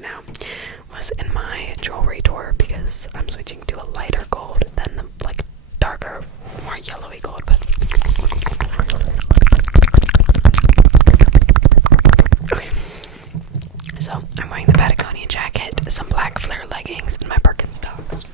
right now was in my jewelry drawer because I'm switching to a lighter gold than the like darker, more yellowy gold. But okay, so I'm wearing the Patagonia jacket, some black flare leggings, and my Birkenstocks.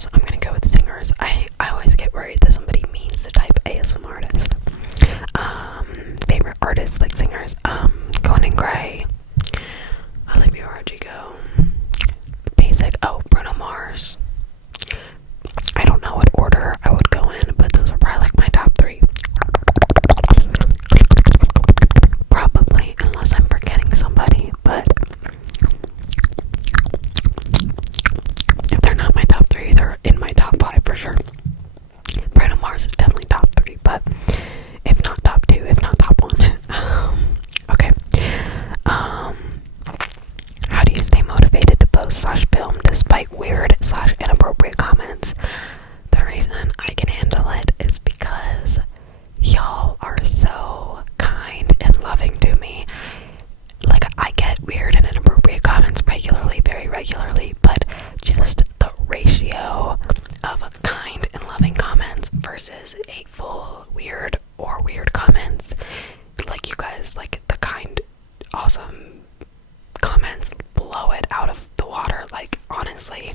singers. I'm gonna go with singers. I always get worried that somebody means to type ASM artist. Favorite artists, like singers. Conan Gray. Olivia Rodrigo. Basic. Oh, Bruno Mars. I don't know what order I would go in, but those are probably like my top 3. Probably, unless I'm forgetting somebody, but if they're not my top 3, they're in my top 5 for sure. Bruno Mars is definitely top 3, but if not top 2, if not top 1. Okay. How do you stay motivated to post/film despite weird/inappropriate comments? The reason I can handle it is because y'all are so kind and loving to me. Like, I get weird and inappropriate comments regularly, very regularly, but just the ratio of kind and loving comments versus hateful, weird comments, like, you guys, like, the kind, awesome comments blow it out of the water. Like, honestly,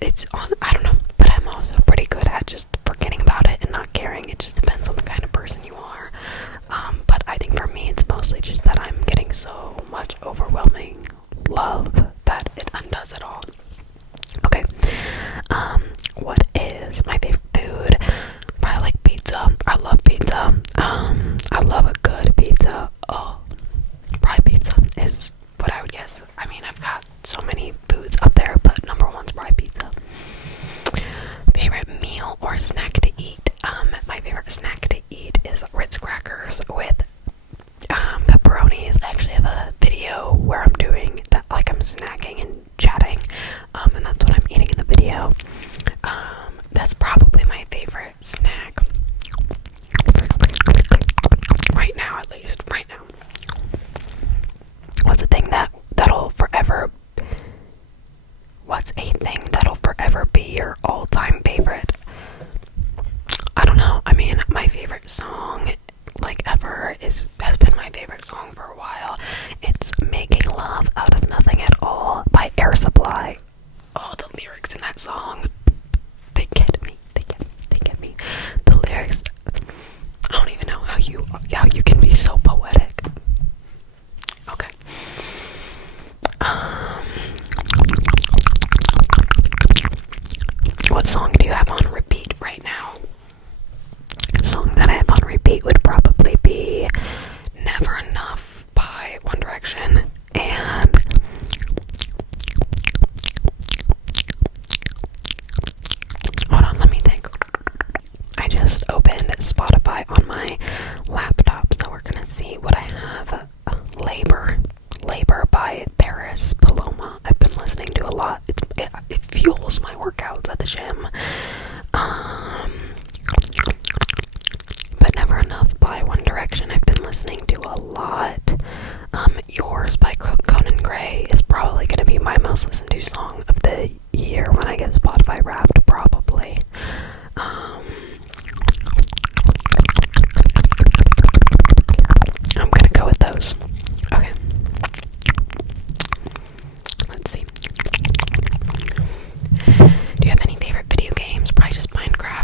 it's on, I don't know, but I'm also pretty good at just forgetting about it and not caring. It just depends on the kind of person you are. But I think for me, it's mostly just that I'm getting so much overwhelming love that it undoes it all. Okay. What is my favorite food? Probably like pizza. I love pizza. I love a good pizza. Oh, probably pizza is what I would guess. I mean, I've got so many foods up there, but number one's probably pizza. Favorite meal or snack to eat? My favorite snack to eat is Ritz crackers with pepperonis. I actually have a video where I'm doing that, like, I'm snacking and chatting, and that's what I'm eating in the video. That's probably my favorite snack right now, at least right now. What's a thing that'll forever be your all-time favorite? I don't know. I mean, my favorite song, like, ever has been my favorite song for a while. It's Making Love Out of Nothing at All by Air Supply. Oh, the lyrics in that song, they get me. They get me. The lyrics, I don't even know how you can be so poetic. Okay. What song do you have on repeat right now? The song that I have on repeat would probably be Never Enough by One Direction, and hold on, let me think. I just opened Spotify on my laptop, so we're gonna see what I have. Labor by Paris Paloma. I've been listening to a lot. It fuels my workouts at the gym. But Never Enough by One Direction I've been listening to a lot. Yours by Conan Gray is probably going to be my most listened to song of the year when I get Spotify Wrapped, probably. I'm gonna go with those. Okay. Let's see. Do you have any favorite video games? Probably just Minecraft.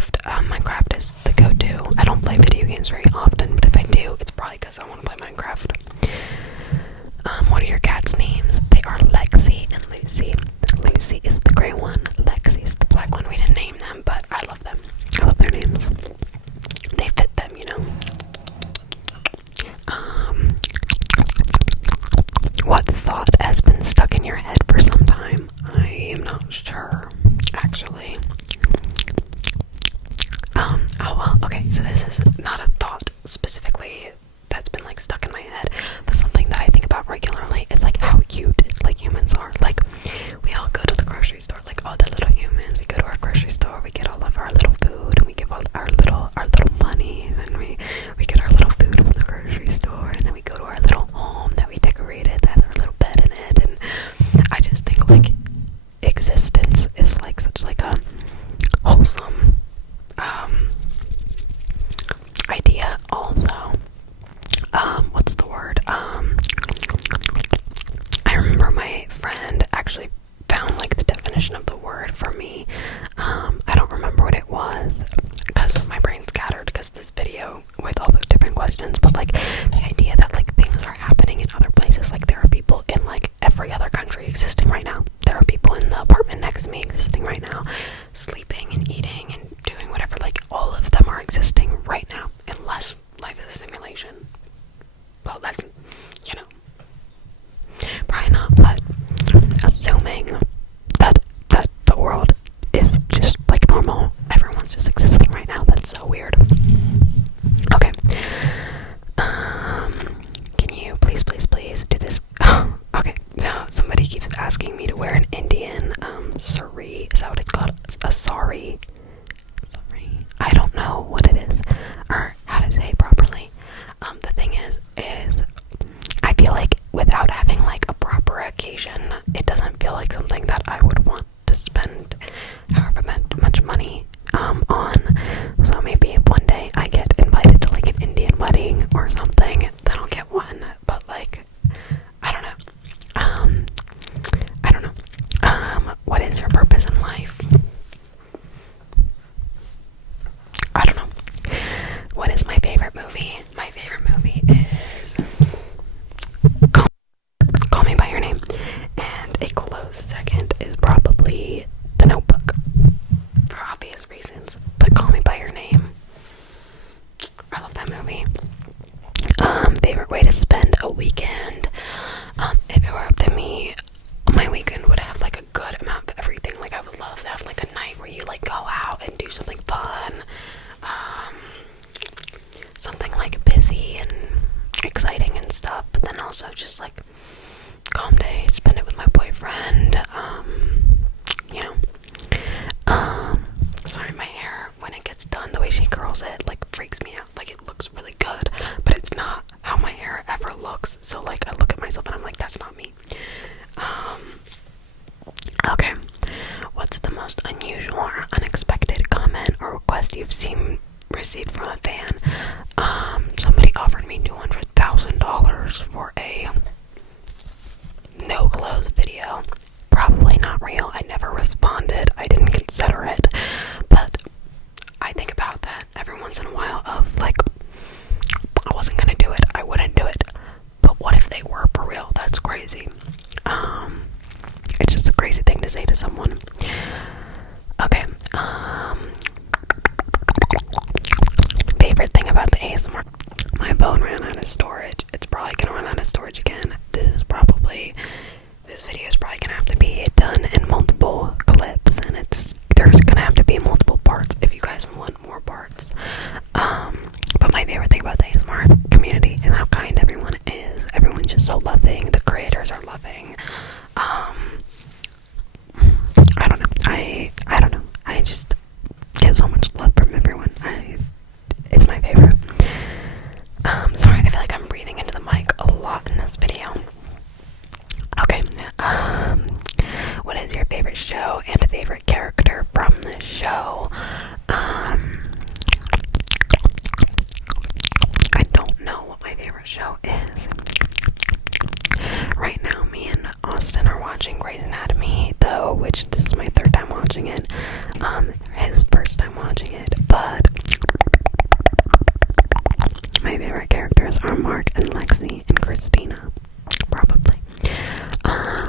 Is that what it's called? A sorry. I don't know what it is or how to say it properly. The thing is I feel like without having like a proper occasion, it doesn't feel like something that I would want to spend however much money on. So maybe one day I get invited to like an Indian wedding or something, then I'll get one. But like, I don't know. What is your purpose in life? I don't know. What is my favorite movie? My favorite movie is Call Me By Your Name. And a close second is probably The Notebook, for obvious reasons. But Call Me By Your Name, I love that movie. Favorite way to spend a weekend? If it were up to me, my weekend would have like a good amount of everything. Like I would love to have like a night where you like go out and do something fun. Something like busy and exciting and stuff, but then also just like calm day, spend it with my boyfriend. Sorry, my hair, when it gets done, the way she curls it like freaks me out. Like it looks really good, but it's not how my hair ever looks. So like I look at myself and I'm like, that's not me. Okay, what's the most unusual or unexpected comment or request you've received from a fan? Somebody offered me $200,000 for a no clothes video. Probably not real. I never responded. I didn't consider it, but I think about that every once in a while of like, I wasn't gonna do it. I wouldn't do it. But what if they were for real? That's crazy. It's just a crazy thing to say to someone. Okay. Favorite thing about the ASMR? My phone ran out of storage. It's probably gonna run out of storage again. This video is probably gonna have to be done in multiple clips, and there's gonna have to be multiple parts if you guys want more parts. But my favorite thing about the ASMR community is how kind everyone is. Everyone's just so loving. The creators are loving. I don't know. I don't know. I just get so much love from everyone. It's my favorite. Sorry, I feel like I'm breathing into the mic a lot in this video. Okay. What is your favorite show and a favorite character from the show? I don't know what my favorite show is. Right now, me and Austin are watching Grey's Anatomy, though, which this is my third time watching it. His first time watching it, but my favorite characters are Mark and Lexi and Christina, probably. I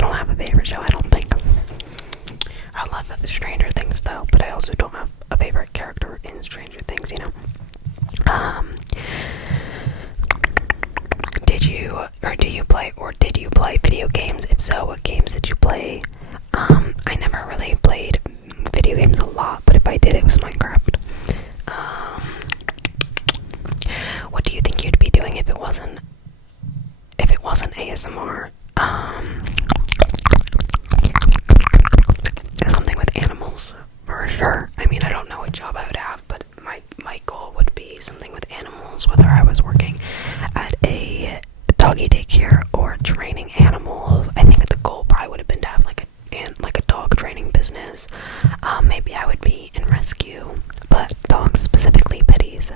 don't have a favorite show, I don't think. I love Stranger Things, though, but I also don't have a favorite character in Stranger Things, you know. Did you play video games? If so, what games did you play? I never really played video games a lot, but if I did, it was Minecraft. What do you think you'd be doing if it wasn't ASMR? Something with animals, for sure. I mean, I don't know what job I would have, but my goal would be something with animals, whether I was working at a doggy daycare or training animals. I think the goal probably would have been to have like a dog training business. Maybe I would be in rescue, but dogs, specifically pitties,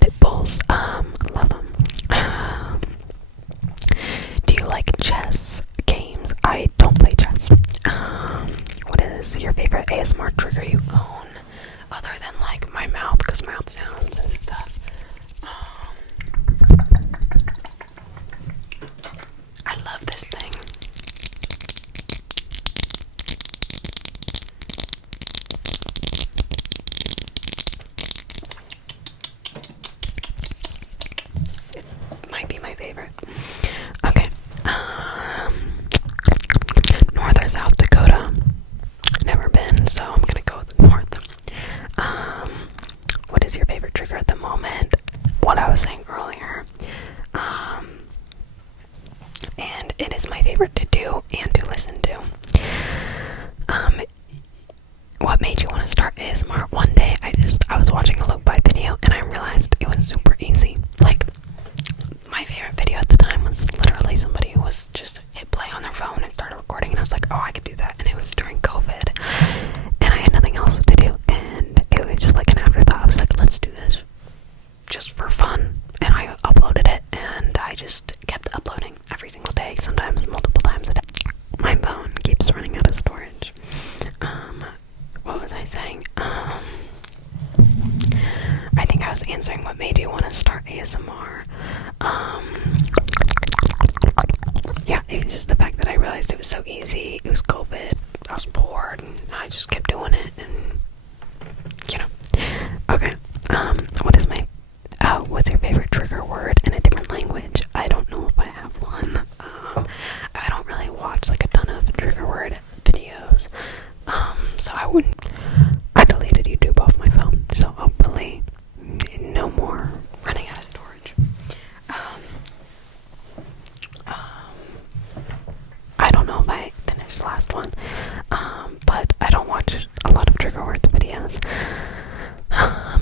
pit bulls, love them. Do you like chess games? I don't play chess. What is your favorite ASMR trigger you own, other than like my mouth, because mouth sounds and stuff? I love this thing. It might be my favorite. Okay. North or South Dakota? Never been, so I'm gonna go with North. What is your favorite trigger at the moment? What I was saying earlier. And it is my favorite to do and to listen to. What made you want to start ASMR? One day I was watching a look by video and I realized it was super easy. Like, my favorite video at the time was literally somebody who was just hit play on their phone and started recording, and I was like, oh, I could do that. And it was during COVID and I had nothing else to do, and it was just like an afterthought. I was like, let's do this just for fun, and I uploaded it, and I just kept uploading every single day, sometimes multiple times a day. My phone keeps running out of storage. What was I saying? I think I was answering what made you want to start ASMR. Yeah, it was just the fact that I realized it was so easy. It was COVID, I was bored, and I just kept doing it, and, you know. Okay, what's your favorite trigger word in a different language? I don't know if I have one. I don't really watch, like, a ton of trigger word videos, so I deleted YouTube off my phone, so hopefully no more running out of storage. I don't know if I finished the last one, but I don't watch a lot of trigger words videos.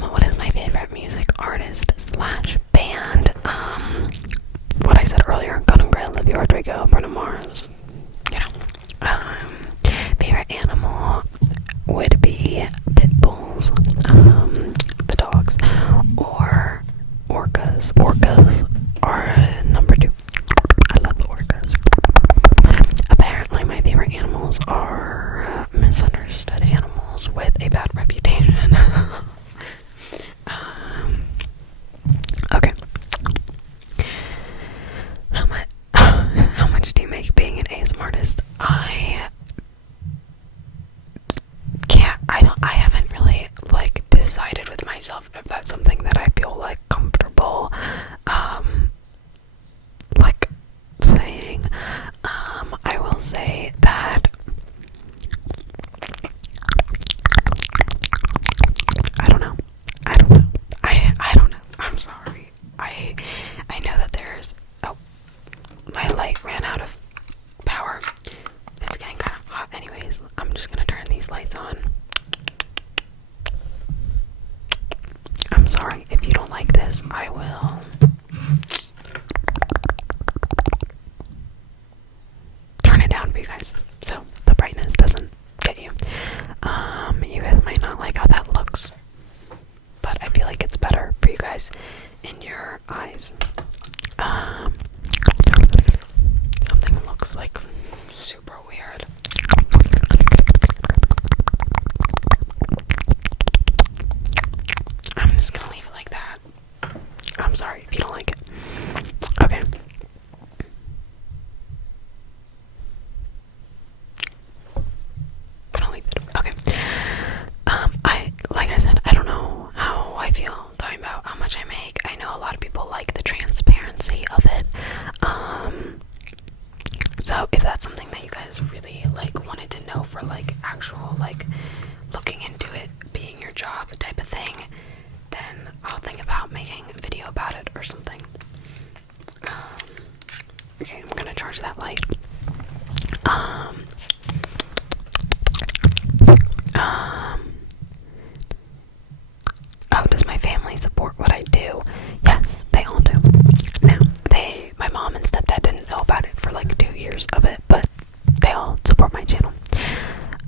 What is my favorite music artist / band? What I said earlier, Gun and Grill, Olivia Rodrigo, Bruno Mars, you know. Favorite animal would be pit bulls, the dogs, or orcas. Orcas are number 2. I love the orcas. Apparently my favorite animals are misunderstood animals with a bad reputation. Okay. How much do you make being an ASMR artist? I haven't really, like, decided with myself if that's something that I feel, like, comfortable, like, saying. I will say that I don't know. I don't know. I'm sorry. I know that there's, oh, my light ran out of power. It's getting kind of hot anyways. I'm just gonna turn these lights on. I'm sorry if you don't like this. I will turn it down for you guys so the brightness doesn't get you. You guys might not like how that looks, but I feel like it's better for you guys in your eyes. Something looks like super weird. I'm just gonna leave it like that. I'm sorry if you don't like it. Okay. Gonna leave it. Okay. Like I said, I don't know how I feel talking about how much I make. I know a lot of people like the transparency of it. So if that's something that you guys really, like, wanted to know for, like, actual, like, looking into it being your job type of thing, then I'll think about making a video about it or something. Okay, I'm gonna charge that light. Oh, does my family support what I do? Yes, they all do. Now, my mom and stepdad didn't know about it for like 2 years of it, but they all support my channel.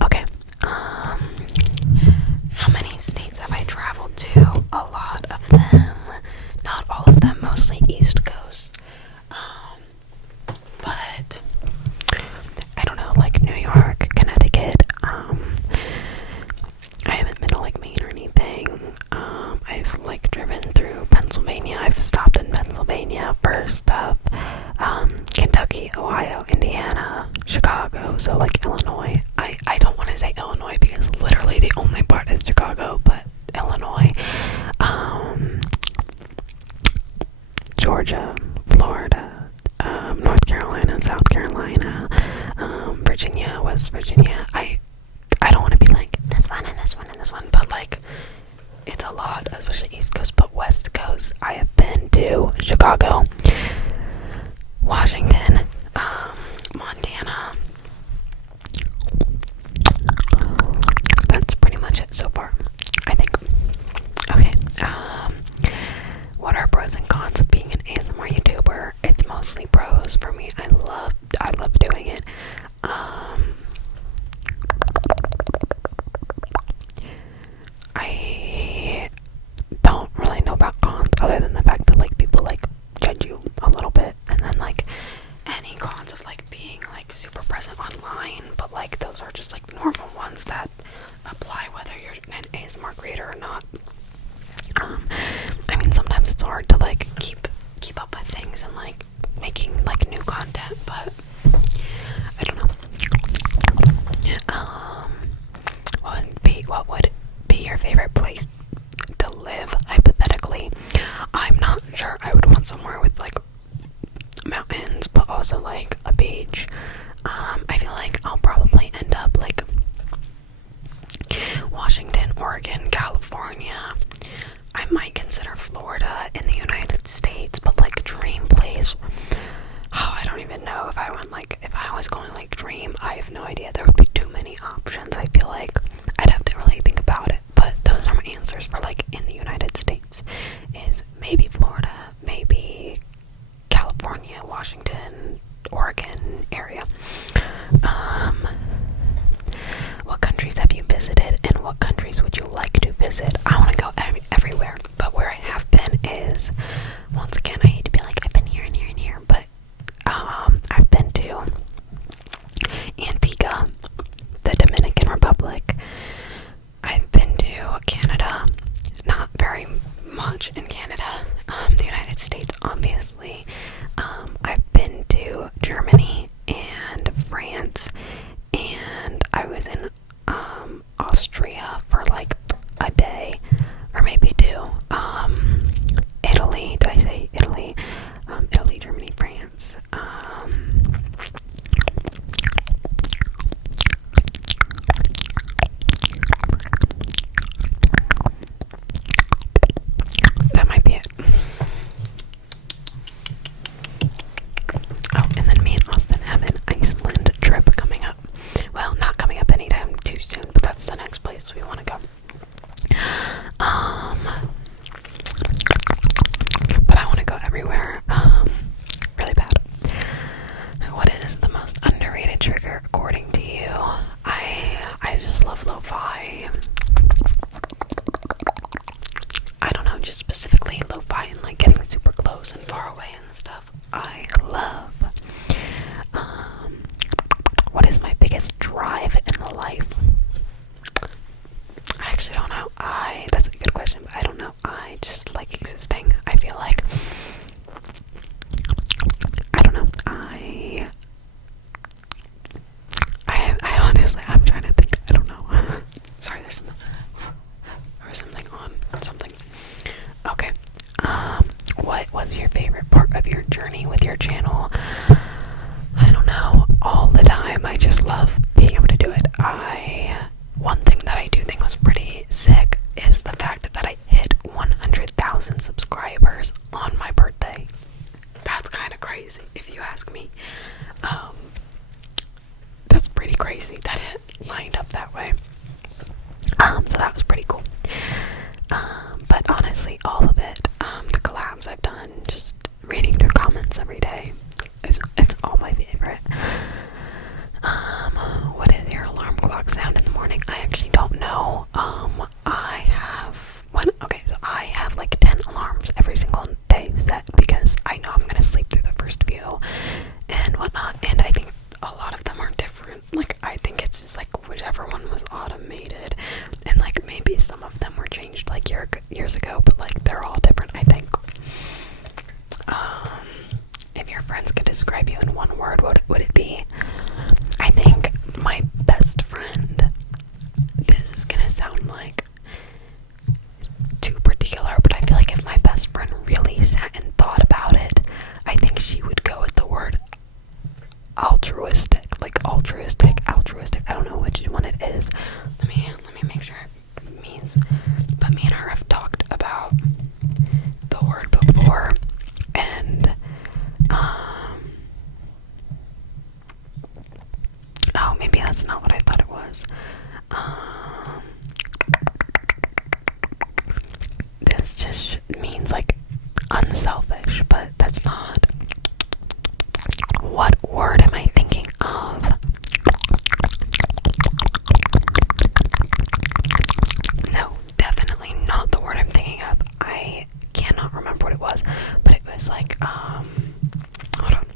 Okay, how many states have I traveled to? A lot of them. Not all of them, mostly East Coast. But I don't know, like New York, Connecticut. I haven't been to like Maine or anything. I've like driven through Pennsylvania. I've stopped in Pennsylvania for stuff. Kentucky, Ohio, Indiana, Chicago, so like Illinois. I don't want to say Illinois because literally the only part is Chicago, but Illinois, Georgia, Florida, North Carolina, South Carolina, Virginia, West Virginia. I don't want to be like this one and this one and this one, but like it's a lot, especially East Coast, but West Coast. I have been to Chicago, Washington, consider Florida in the United States, but like a dream place. Oh, I don't even know if I was going like dream. I have no idea. There would be too many options. I feel like I'd have to really think about it. But those are my answers for like in the United States. Is maybe Florida, maybe California, Washington, Oregon area. What countries have you visited, and what countries would you like to visit? I want to go everywhere, but where I have been is, once again, I hate to be like, I've been here and here and here, but I've been to Antigua, the Dominican Republic. I've been to Canada, not very much in Canada, the United States, obviously. I've been to Germany and France, and I was in Austria for like a day, or maybe two. Italy, did I say Italy? Italy, Germany, France. That might be it. Oh, and then me and Austin have an Iceland trip coming up. Well, not coming up anytime too soon, but that's the next place we want to go. But I want to go everywhere, really bad. What is the most underrated trigger according to you? I just love lo-fi. I don't know, just specifically lo-fi and like getting super close and far away and stuff. I love. What is my biggest drive in life? I actually don't know. That's a good question, but I don't know. I just like existing. I feel like, I don't know. I honestly, I'm trying to think. I don't know. Sorry, there's something on something. Okay. What was your favorite part of your journey with your channel? I don't know. All the time. I just love being able to do it. One thing that I do think was pretty sick is the fact that I hit 100,000 subscribers on my birthday. That's kind of crazy, if you ask me. That's pretty crazy that it lined up that way. So that was pretty cool. But honestly, all of it, the collabs I've done, just reading through comments every day, it's all my favorite. What is your alarm clock sound in the morning? I actually don't know. I have like 10 alarms every single day set because I know I'm gonna sleep through the first few and whatnot, and I think a lot of them are different. Like, I think it's just like whichever one was automated, and like maybe some of them were changed like years ago, but like they're all different, I think. If your friends could describe you in one word, what would it be? I think my best friend, this is gonna sound like too particular, but I feel like if my best friend really sat and thought about it, I think she would go with the word altruistic. I don't know which one it is. Let me make sure it means, but me and her have talked about the word before, and oh, maybe that's not what I thought it was. This just means like unselfish, but that's not. What word am I thinking of? No, definitely not the word I'm thinking of. I cannot remember what it was, but it was like, hold on.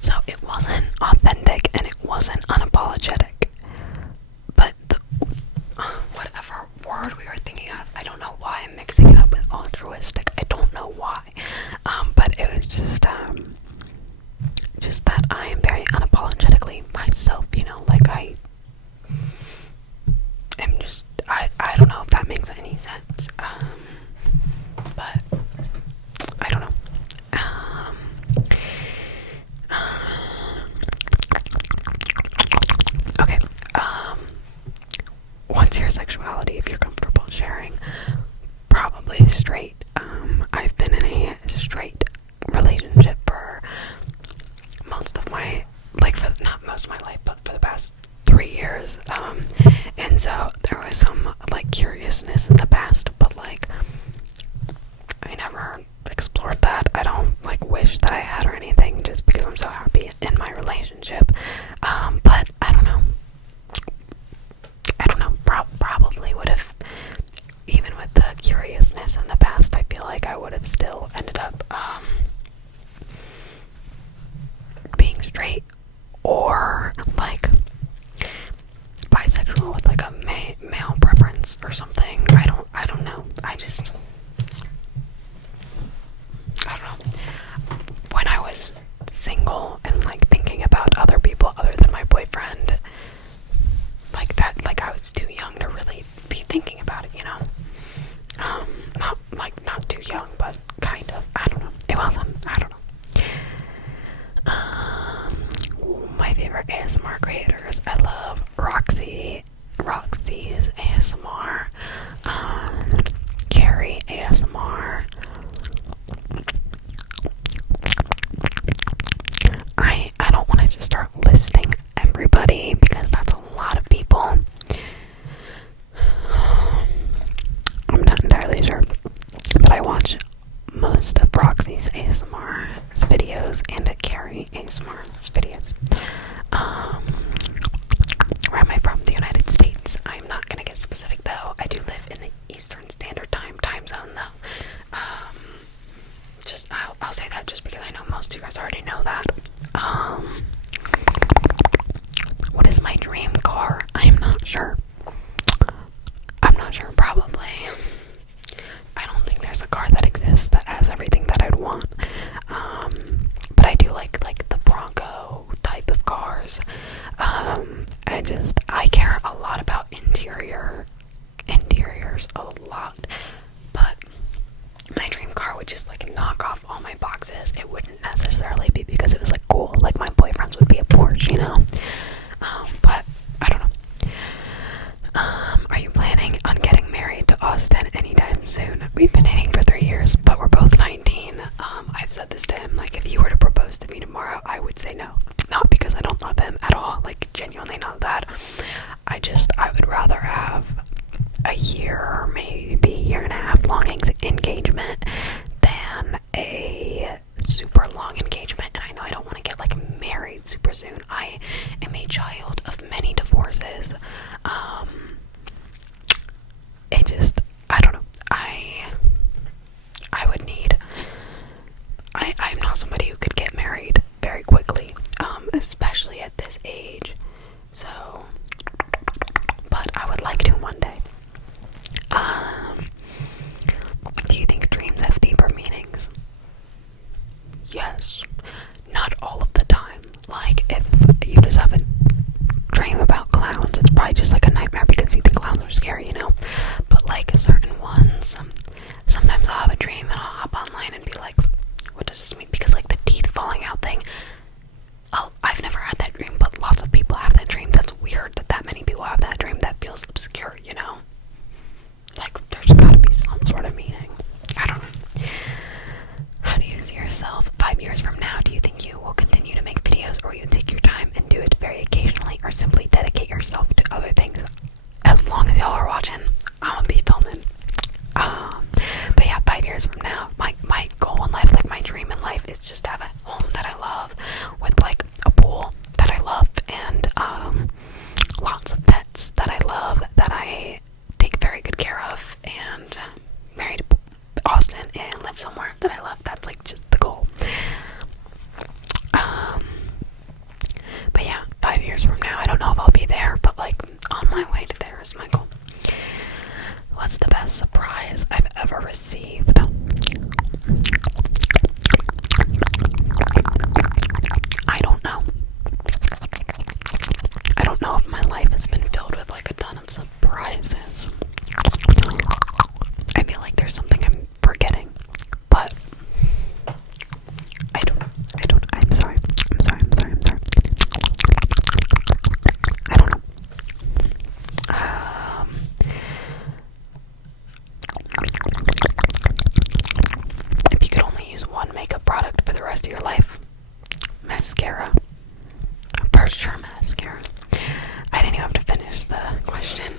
So it wasn't authentic and it wasn't unapologetic, but whatever word we were thinking of, I don't know why I'm mixing it up with altruistic. I don't know why, but it was just that I am very unapologetically myself, you know, like I am just, I don't know if that makes any sense, but I don't know. Okay, what's your sexuality, if you're comfortable sharing? Probably straight. curiousness in the past, but like I never explored that. I don't like wish that I had or anything, just because I'm so happy in my relationship. But I don't know. Probably would have, even with the curiousness in the past, I feel like I would have still ended up being straight or like bisexual with like a male preference or something. I don't know. I don't know. When I was single and like thinking about other people other than my boyfriend, like that, like I was too young to really be thinking about it, you know? Not too young, but kind of. I don't know. It wasn't. I don't know. My favorite ASMR creators. I love Roxy's ASMR. Carrie ASMR. I don't want to just start listing everybody because that's a lot of people. I'm not entirely sure, but I watch most of Roxy's ASMR's videos and Carrie ASMR's videos. Where am I from? The United States. I'm not gonna get specific though. I do live in the Eastern Standard Time zone though. I'll say that just because I know most of you guys already know that. What is my dream car? I'm not sure. Probably. I don't think there's a car that exists that has everything that I'd want. But I do like the Bronco type of cars. I care a lot about interiors a lot. But my dream car would just like knock off all my boxes. It wouldn't necessarily be because it was like cool. Like my boyfriend's would be a Porsche, you know. But I don't know. Are you planning on getting married to Austin anytime soon? We've been dating for 3 years, but we're both 19. I've said this to him, like if you were to propose to me tomorrow, I would say no. Not because I don't love him at all, like genuinely not that. I would rather have a year, maybe year and a half long engagement than a super long engagement. And I know I don't want to get like married super soon. I am a child of many divorces. I don't know. I would need, I'm not somebody who could get married very quickly, especially at this age. So, but I would like to one day. Do you think dreams have deeper meanings? Yes. Not all of the time. Like, if you just have a dream about clowns, it's probably just like a nightmare because you think clowns are scary, you know? But like certain ones, sometimes I'll have a dream and I'll hop online and be like, what does this mean? Because like the teeth falling out thing, I've never had that dream, but lots of people have that dream. That's weird that many people have that dream. That feels obscure, you know? Like, there's gotta be some sort of meaning. I don't know. How do you see yourself 5 years from now? Do you think you will continue to make videos, or you take your time and do it very occasionally, or simply dedicate yourself to other things? As long as y'all are watching, I'm gonna be filming. But yeah, 5 years from now, my goal in life, like my dream in life, is just to have a home that I love, with like a pool that I love, and lots of pets that I love, that I take very good care of, and marry to Austin and live somewhere that I love. That's like just the goal. But yeah, 5 years from now, I don't know if I'll be there, but like on my way to there is my goal. What's the best surprise I've ever received? I don't know. I don't know if my life has been filled with like a ton of surprises. I feel like there's something I'm forgetting, but I'm sorry. I don't know. If you could only use one makeup product for the rest of your life, mascara. For sure, mascara. I didn't even have to finish the question.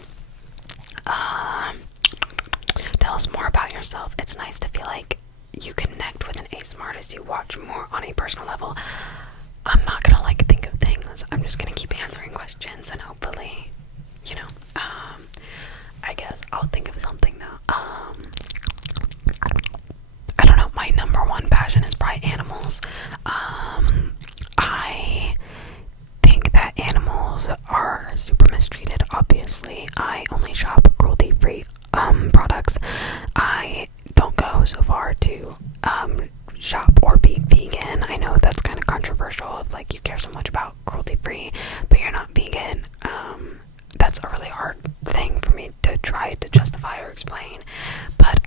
yourself. It's nice to feel like you connect with an ASMR artist you watch more on a personal level. I'm not gonna like think of things. I'm just gonna keep answering questions and hopefully, you know, I guess I'll think of something though. I don't know, my number one passion is probably animals. I think that animals are super mistreated, obviously. I only shop cruelty-free products. I don't go so far to shop or be vegan. I know that's kind of controversial if like you care so much about cruelty-free but you're not vegan. That's a really hard thing for me to try to justify or explain, but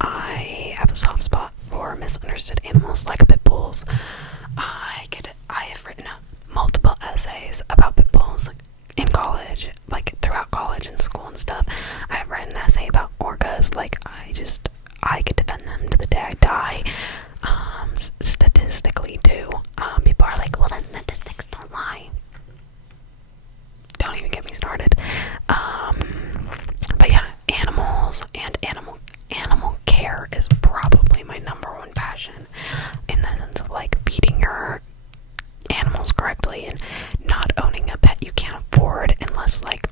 I have a soft spot for misunderstood animals like pit bulls. I have written multiple essays about pit bulls in college, like throughout college and school and stuff. I have written an essay about orcas. Like I could defend them to the day I die. Statistically too. People are like, well, then statistics don't lie. Don't even get me started. But yeah, animals and animal care is probably my number one passion, in the sense of like feeding your animals correctly and not owning a pet you can't afford, unless like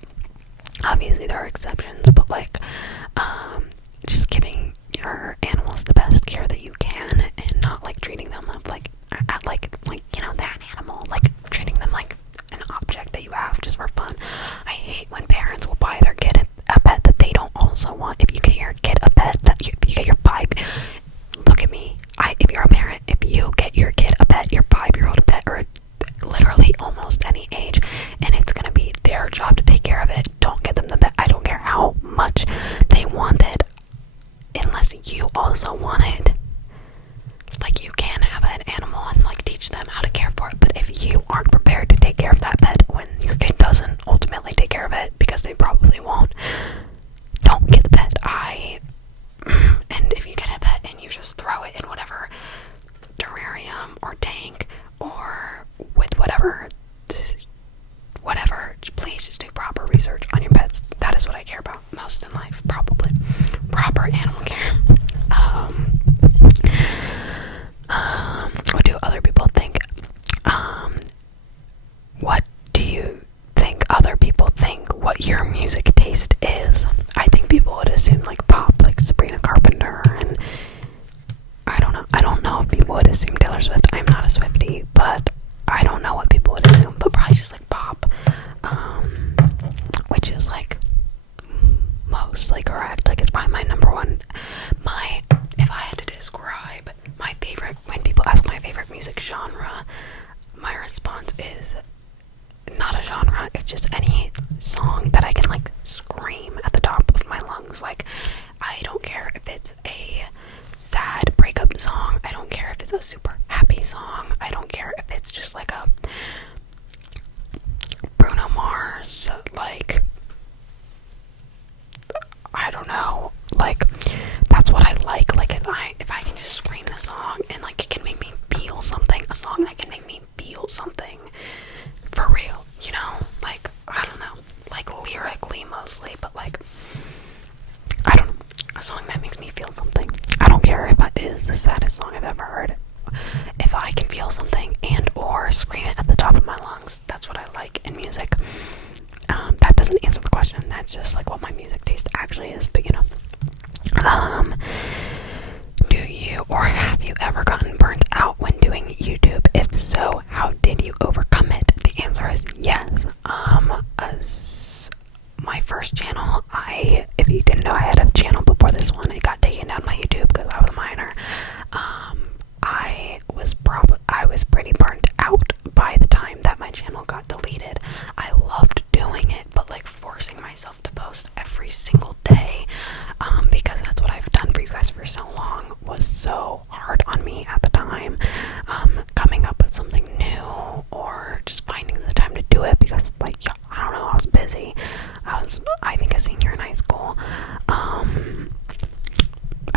obviously there are exceptions, but like just giving your animals the best care that you can and not like treating them like you know, they're an animal, like treating them like an object that you have just for fun. I hate when parents will buy their kid a pet that they don't also want. If you get your kid a pet if you get your look at me, if you're a parent, if you get your kid a pet, your 5-year-old pet, or literally almost any age, and it's gonna be their job to take care of it, don't get them the pet. I don't care how much they want it, unless you also want it. It's like you can have an animal and like teach them how to care for it, but if you aren't prepared to take care of that pet when your kid doesn't ultimately take care of it, because they probably won't, don't get the pet. And if you get a pet and you just throw it in whatever terrarium or tank or with whatever, please just do proper research on your pets. That is what I care about most in life, probably. Proper animal care. What do other people think? What do you think other people think what your music taste is? I think people would assume like pop, like Sabrina Carpenter, and I don't know if people would assume Taylor Swift. I'm not a Swiftie, but I don't know what people would assume, but probably just like pop, which is like mostly correct. Like it's probably my number one. If I had to describe my favorite, when people ask my favorite music genre, my response is not a genre. It's just any song that I can like scream at the top of my lungs. Like I don't care if it's a sad breakup song. I don't care if it's a super happy song. I don't care if it's just like a Bruno Mars, like I don't know, like that's what I like. Like if I can just scream the song and like it can make me feel something, a song that can make me feel something for real, you know, like I don't know, like lyrically mostly, but like I don't know, a song that makes me feel something. I don't care if it is the saddest song I've ever heard. If I can feel something and or scream it at the top of my lungs, that's what I like in music. That doesn't answer the question. That's just like what my music taste actually is, but you know. Do you or have you ever gotten burnt out when doing YouTube? If so, how did you overcome it? The answer is yes. As my first channel, if you didn't know, I had a channel before this one. It got taken down my YouTube because I was a minor. I was pretty burnt out by the time that my channel got deleted. I loved doing it, but like forcing myself to post every single day, because that's what I've done for you guys for so long, was so hard on me at the time. Coming up with something new or just finding the time to do it, because like I don't know, I was busy. I think a senior in high school. I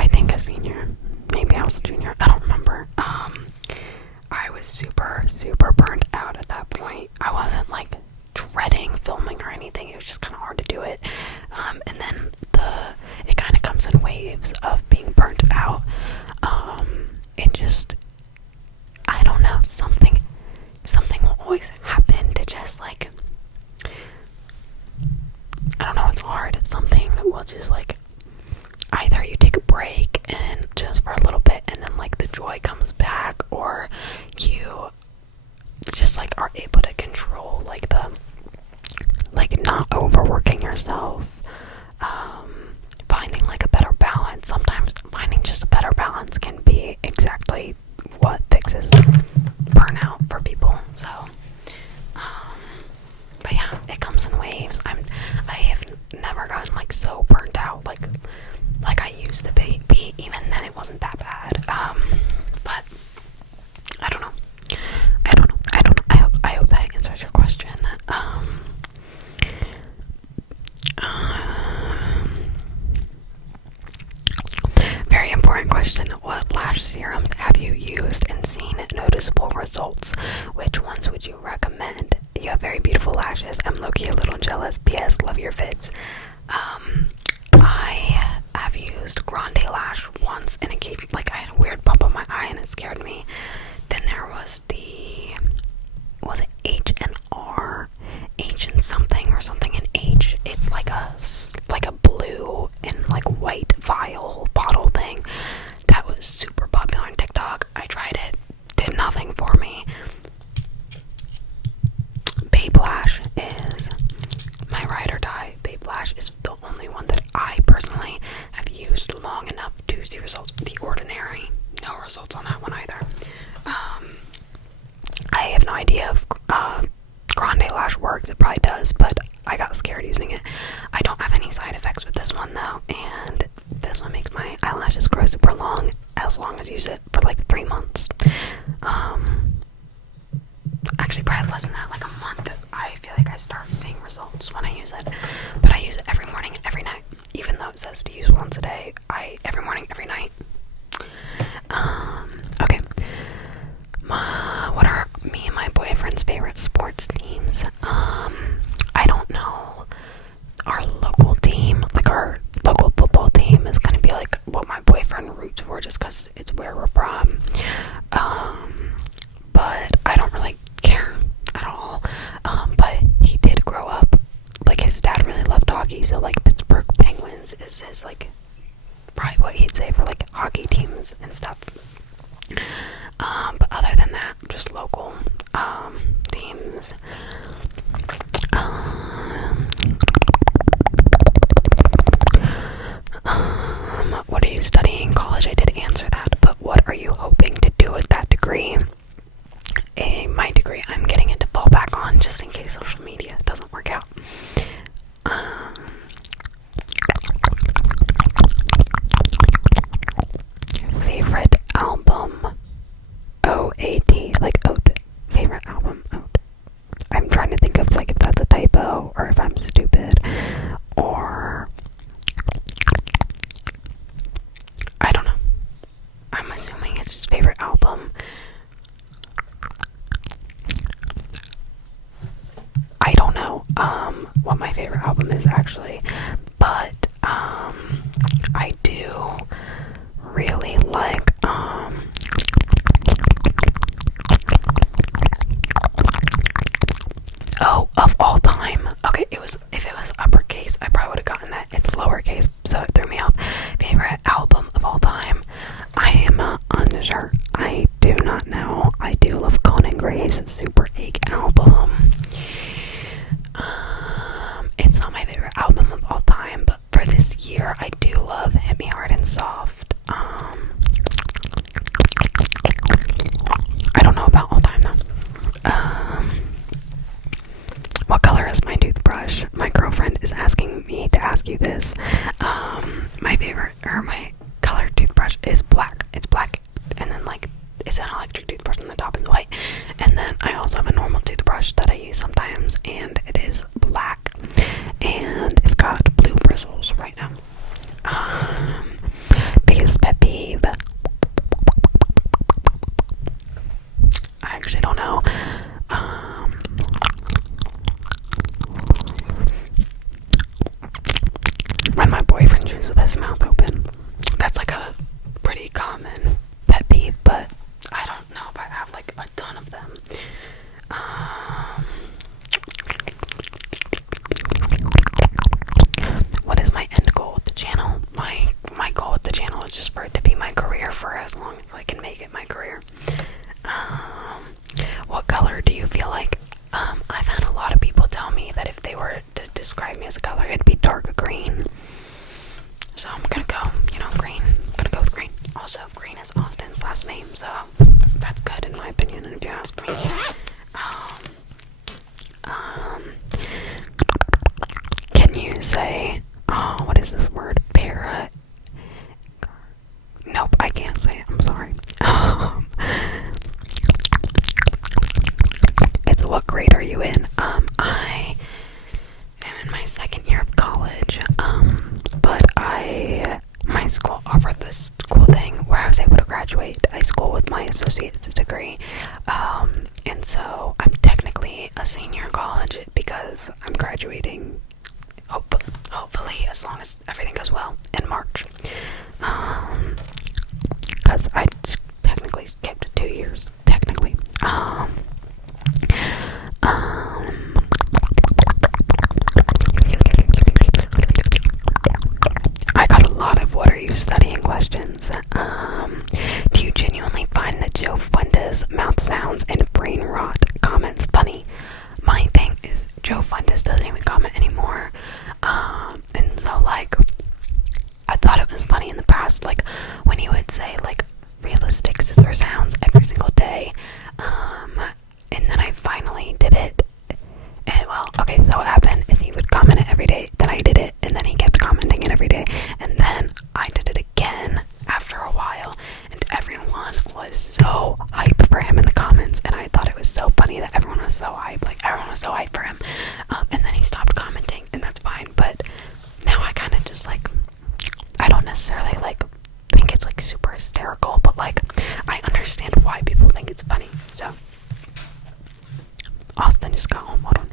think a senior. Maybe I was a junior. I don't remember. I was super, super burnt out at that point. I wasn't like yourself, finding like a better balance. Sometimes finding just a better balance can be exactly what fixes burnout for people. So but yeah, it comes in waves. I have never gotten like so burnt out like I used to be. Even then it wasn't that bad. But I don't know. I hope that answers your question. Very important question. What lash serums have you used and seen noticeable results? Which ones would you recommend? You have very beautiful lashes. I'm low-key a little jealous. P.S. Love your fits. I have used Grande Lash once, and it gave, like, I had a weird bump on my eye and it scared me. Then there was was it H and R? H and something or something in H. It's like a blue and like white vial bottle thing that was super popular on TikTok. I tried it, did nothing for me. Babe Lash is my ride or die. Babe Lash is the only one that I personally have used long enough to see results. The Ordinary, no results on that one either. I have no idea if Grande Lash works. It probably does, but I got scared using it. I don't have any side effects with this one though, and this one makes my eyelashes grow super long as I use it for like 3 months. Actually probably less than that, like a month. I feel like I start seeing results when I use it, but I use it every morning, every night, even though it says to use once a day. Every morning, every night. Okay. What are me and my boyfriend's favorite sports teams? I don't know. Our local team, like our local football team, is gonna be like what my boyfriend roots for, just because it's where we're from. But I don't really care at all. But he did grow up, like his dad really loved hockey, so like Pittsburgh Penguins is his, like, probably what he'd say for like hockey teams and stuff. But other than that, just local teams. What are you studying in college? I did answer that, but what are you hoping to do with that degree? My degree I'm getting it to fall back on just in case social media doesn't work out. Favorite album? OAD, like oat. Favorite album? Oat. I'm trying to think of like if that's a typo or if I'm stupid, or I don't know. I'm assuming it's his favorite album. I don't know what my favorite album is actually, but I do really like of all time. Okay, if it was uppercase, I probably would have gotten that. It's lowercase, so it threw me off. Favorite album of all time? I am unsure. I do not know. I do love Conan Gray's Super Egg album. It's not my favorite album of all time, but for this year, I do love Hit Me Hard and Soft. I don't know about all time though. What color is my toothbrush? My girlfriend is asking me to ask you this. My color toothbrush is black. It's black, and then like it's an electric toothbrush on the top and white. And then I also have a normal toothbrush that I use sometimes, and it is black, and it's got blue bristles right now. Biggest pet peeve? I actually don't know. When my boyfriend chews with his mouth open, describe me as a color, it'd be dark green. So I'm gonna go, green. I'm gonna go with green. Also, green is Austin's last name, so that's good in my opinion, if you ask me. Can you say, what is this word? Nope, I can't say it. I'm sorry. It's what grade are you in? I am in my second year of college. But my school offered this cool thing where I was able to graduate high school with my associate's degree. And so I'm technically a senior in college because I'm graduating, hopefully, as long as everything goes well, in March. Because I technically skipped 2 years, technically. I got a lot of "what are you studying" questions. Do you genuinely find that Joe Funda's mouth sounds and brain rot comments funny? My thing is, Joe Fundas doesn't even comment anymore. And so, like, I thought it was funny in the past, like, when he would say, like, realistic scissor sounds every single day. And then I finally did it. And, well, okay, so what happened is he would comment it every day, then I did it, and then he kept commenting it every day, and then I did it again after a while, and everyone was so hyped for him in the comments, and I thought it was so funny that everyone was so hyped, for him, and then he stopped commenting, and that's fine, but now I kind of just, like, I don't necessarily, like, think it's, like, super hysterical, but, like, I understand why people think it's funny, so. Austin just got home, hold on.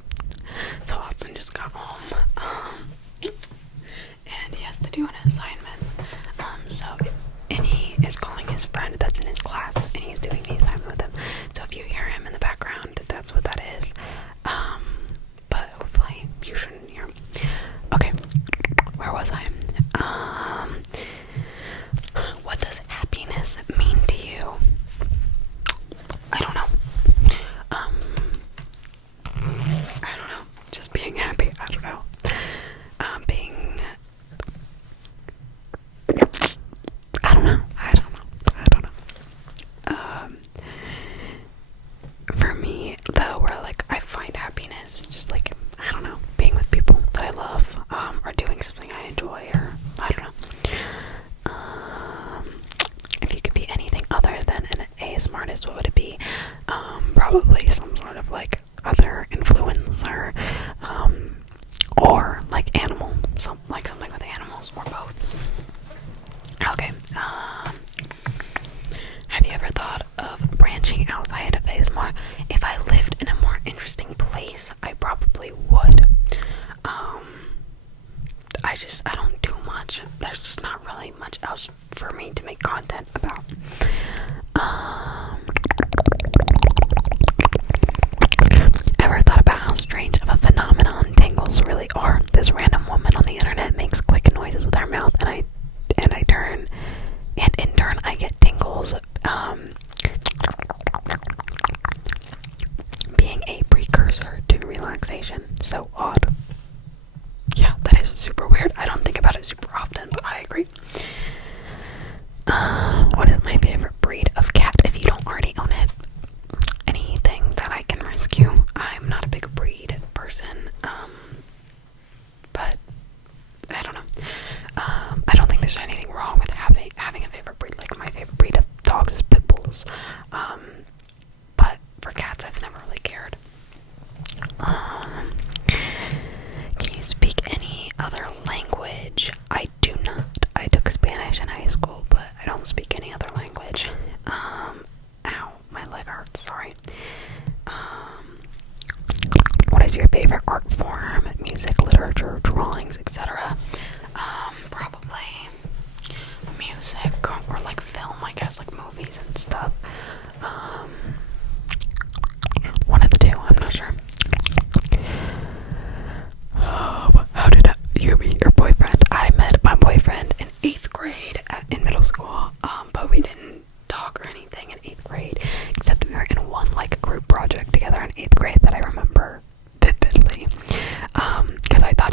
So Austin just got home, and he has to do an assignment, and he is calling his friend that's in his class, and he's doing the assignment with him, so if you hear him in the background, that's what that is, but hopefully you shouldn't hear him. Okay, where was I? What does happiness mean to you? I don't know. Just being happy. I don't know. For me, though, where, like, I find happiness, just, like, I don't know, being with people that I love, or doing something I enjoy, or, I don't know. If you could be anything other than an ASMR artist, what would it be? Probably some sort of, like, other influencer, or, like, animal, something with animals, or both. Okay, have you ever thought of branching outside of ASMR? If I lived in a more interesting place, I probably would. I don't do much. There's just not really much else for me to make content about. Ever thought about how strange of a phenomenon tingles really are? This random woman on the internet makes quick noises with her mouth, and in turn I get tingles. Being a precursor to relaxation. So odd. Yeah, that is super weird. I don't think about it super often, but I agree. What is my favorite breed of cat? If you don't already own it, anything that I can rescue. I'm not a big breed person, but I don't know. I don't think there's anything wrong with having a favorite breed. Like, my favorite breed of dogs is pit bulls. But for cats, I've never really cared. Can you speak any other language? I do not. I took Spanish in high school, but I don't speak any other language. Ow, my leg hurts, sorry. What is your favorite art form? Music, literature, drawings, etc.? Probably music, or like film, I guess, like movies and stuff. One of the two, I'm not sure. How did you meet your boyfriend? I met my boyfriend in 8th grade in middle school, but we didn't talk or anything in 8th grade, except we were in one, like, group project together in 8th grade that I remember vividly, because I thought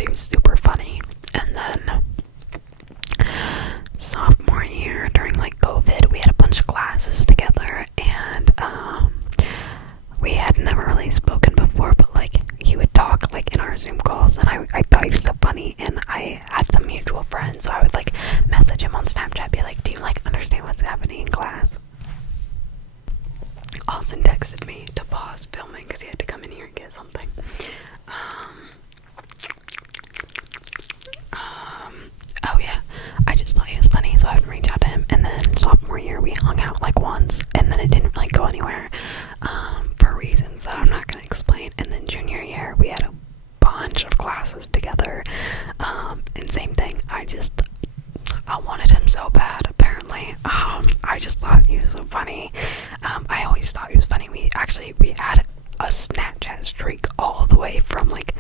way from like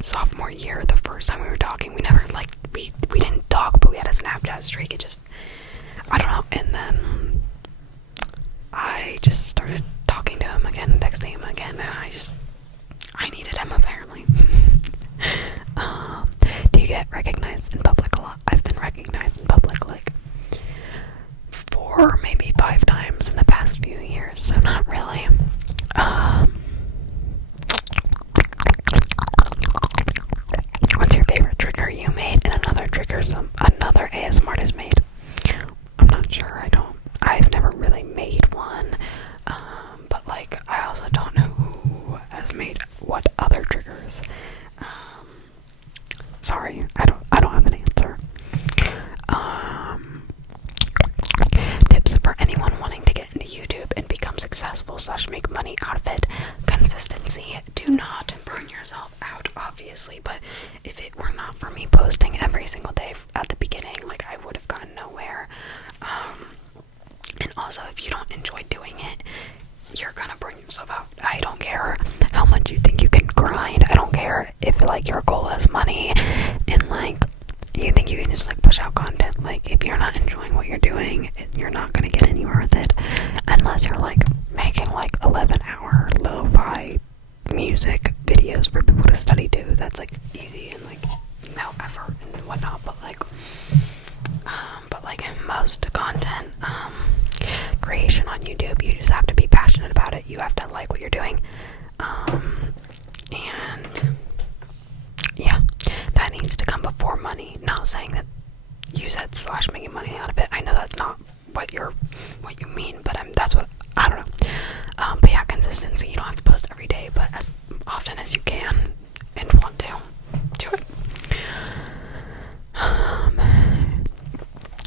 sophomore year, the first time we were talking. We never like we didn't talk, but we had a Snapchat streak. It just, I don't know. And then I just started talking to him again, texting him again, and I needed him apparently. Do you get recognized in public a lot? I've been recognized in public like 4, maybe 5 times in the past few years, so not really. What's your favorite trigger you made and another trigger another ASMR artist made? I'm not sure. I've never really made one, but like I also don't know who has made what other triggers. Sorry, I don't have an answer. Tips for anyone wanting to get into YouTube and become successful / make money out of it. Consistency. Do not burn yourself out, obviously, but if it were not for me posting every single day at the beginning, like I would have gotten nowhere. And also, if you don't enjoy doing it, you're gonna burn yourself out. I don't care how much you think you can grind. I don't care if like your goal is money and like you think you can just like push out content. Like if you're not enjoying what you're doing, you're not gonna get anywhere with it unless you're like making like 11-hour lo-fi music videos for people to study to. That's like easy and like no effort and whatnot, but like most content creation on YouTube, you just have to be passionate about it. You have to like what you're doing, and yeah, that needs to come before money. Not saying that you said / making money out of it. I know that's not what you mean, but that's what, I don't know. But yeah, consistency. You don't have to post every day, but as often as you can and want to do it.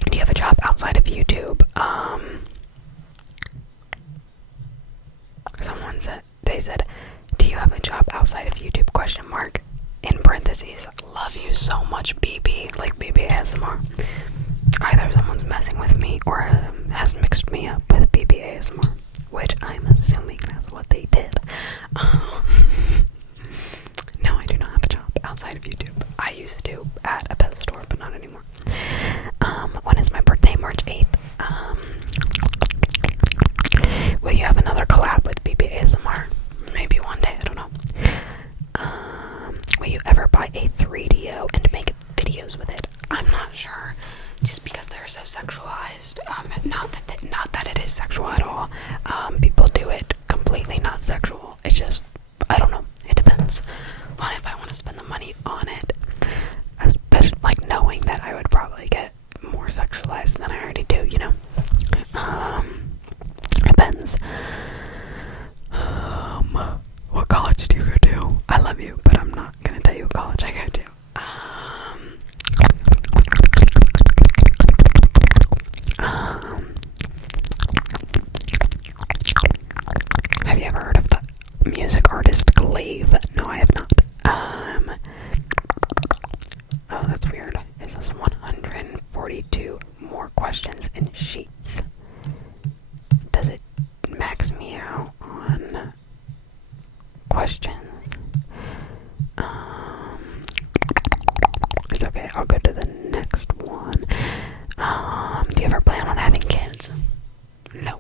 Do you have a job outside of YouTube? Someone said, do you have a job outside of YouTube? ? In parentheses, love you so much, BB, like BB ASMR. Either someone's messing with me or has mixed me up with BB ASMR, which I'm assuming that's what they did. No, I do not have a job outside of YouTube. I used to at a pet store, but not anymore. When is my birthday? March 8th. Will you have another collab with BB ASMR? Maybe one day, I don't know. Will you ever buy a 3DO and make videos with it? I'm not sure, just because they're so sexualized. Not that it is sexual at all. People do it completely not sexual. It's just, I don't know. It depends on if I want to spend the money on it. Especially like knowing that I would probably get more sexualized than I already do, you know. Depends. What college do you go to? I love you, but I'm not gonna tell you what college I go to. Have you ever heard of the music artist Glaive? No, I have not. Oh, that's weird. It says 142 more questions in sheets. Does it max me out on questions? It's okay, I'll go to the next one. Do you ever plan on having kids? No.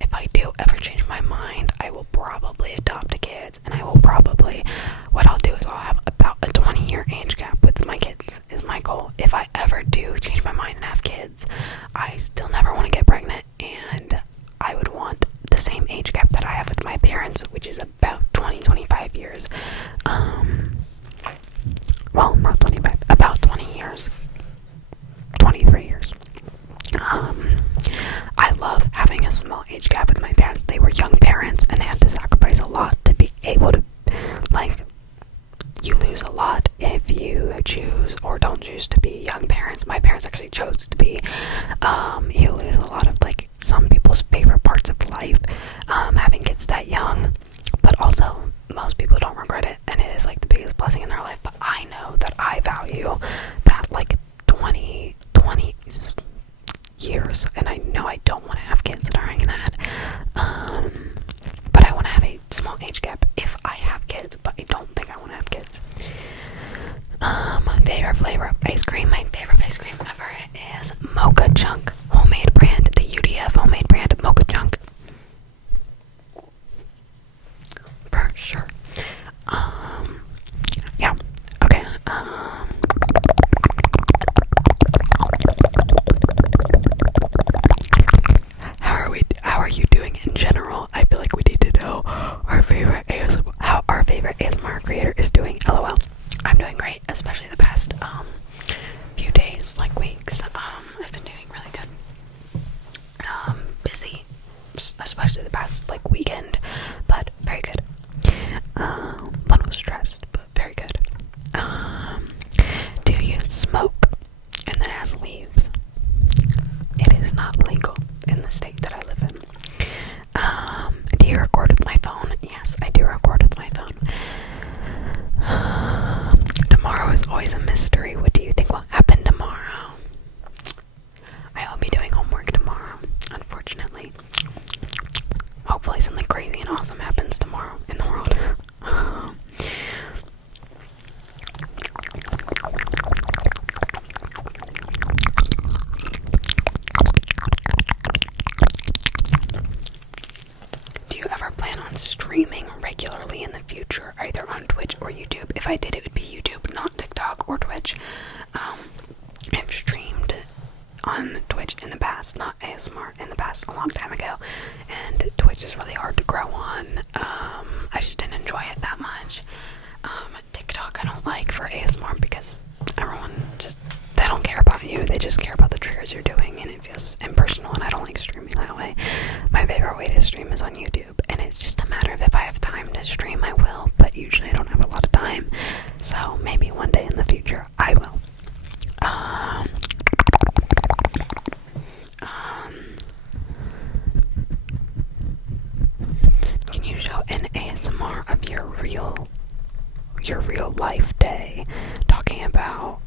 If I do ever change my mind, I will probably adopt kids, and what I'll do is I'll have about a 20-year age gap with my kids, is my goal. If I ever do change my mind and have kids, I still never want to get pregnant, and I would want the same age gap that I have with my parents, which is about 20-25 years. Well, not 25, about 20 years. 23 years. I love having a small age gap with my parents. They were young parents and they had to sacrifice a lot to be able to, like, you lose a lot if you choose or don't choose to be young parents. My parents actually chose to be. You lose a lot of, like, some people's favorite parts of life, having kids that young, but also most people don't regret it, and it is like the biggest blessing in their life. But I know that I value that, like, 20 years, and I know I don't want to have kids during that, but I want to have a small age gap if I have kids, but I don't think flavor of ice cream. My favorite ice cream ever is Mocha Chunk, homemade brand, the UDF homemade brand Mocha Chunk. For sure. Yeah. Okay. How are you doing in general? I feel like we need to know how our favorite ASMR creator is doing. LOL. I'm doing great, especially the past few days, like weeks. I've been doing really good. Busy, especially the past like weekend, but very good. One was stressed, but very good. Do you smoke? And then it has leaves. It is not legal in the state that I live in. Do you record with my phone? Yes, I do record with my phone. Tomorrow is always a mystery. What do you think will happen tomorrow? I will be doing homework tomorrow, unfortunately. Hopefully something crazy and awesome happens tomorrow in the world. Do you ever plan on streaming regularly in the future, either on Twitch or YouTube? If I did, it would be YouTube, not TikTok or Twitch. I've streamed on Twitch in the past, not ASMR in the past, a long time ago, and Twitch is really hard to grow on. I just didn't enjoy it that much. TikTok I don't like for ASMR because everyone they don't care about you, they just care about the triggers you're doing, and it feels impersonal, and I don't like streaming that way. My favorite way to stream is on YouTube, and it's just a matter of if I have time to stream, I will, but usually I don't have a lot of time, so maybe one day in the future I will. Can you show an ASMR of your real life day, talking about,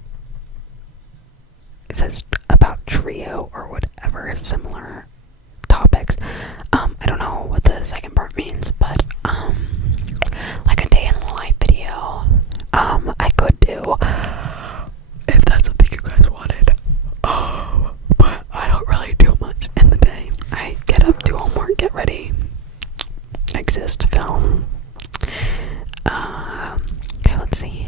it says about trio or whatever similar topics. I don't know what the second part means, but like a day in the life video, I could do, if that's something you guys wanted. But I don't really do much in the day. I get up, do homework, get ready, exist, film. Okay, let's see.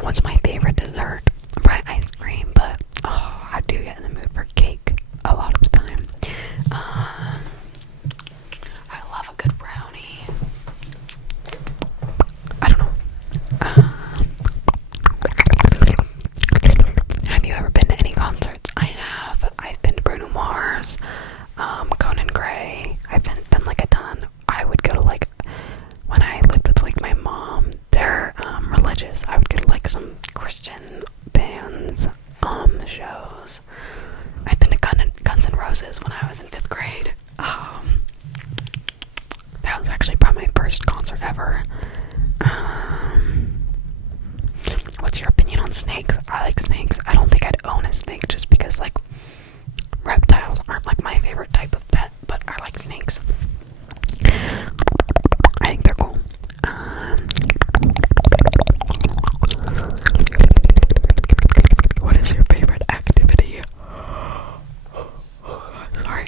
What's my favorite dessert? Bread ice cream, but I do get in the mood for cake a lot of the time. I love a good brownie. I don't know. Have you ever been to any concerts? I have. I've been to Bruno Mars, Conan Gray. I've been like a ton. I would go to like, when I lived with like my mom, they're religious. I would go to like some Christian bands shows. I've been to Guns N' Roses when I was in 5th grade. That was actually probably my first concert ever. What's your opinion on snakes? I like snakes. I don't think I'd own a snake just because like reptiles aren't like my favorite type of pet, but I like snakes. I think they're cool. What is your favorite activity? Sorry.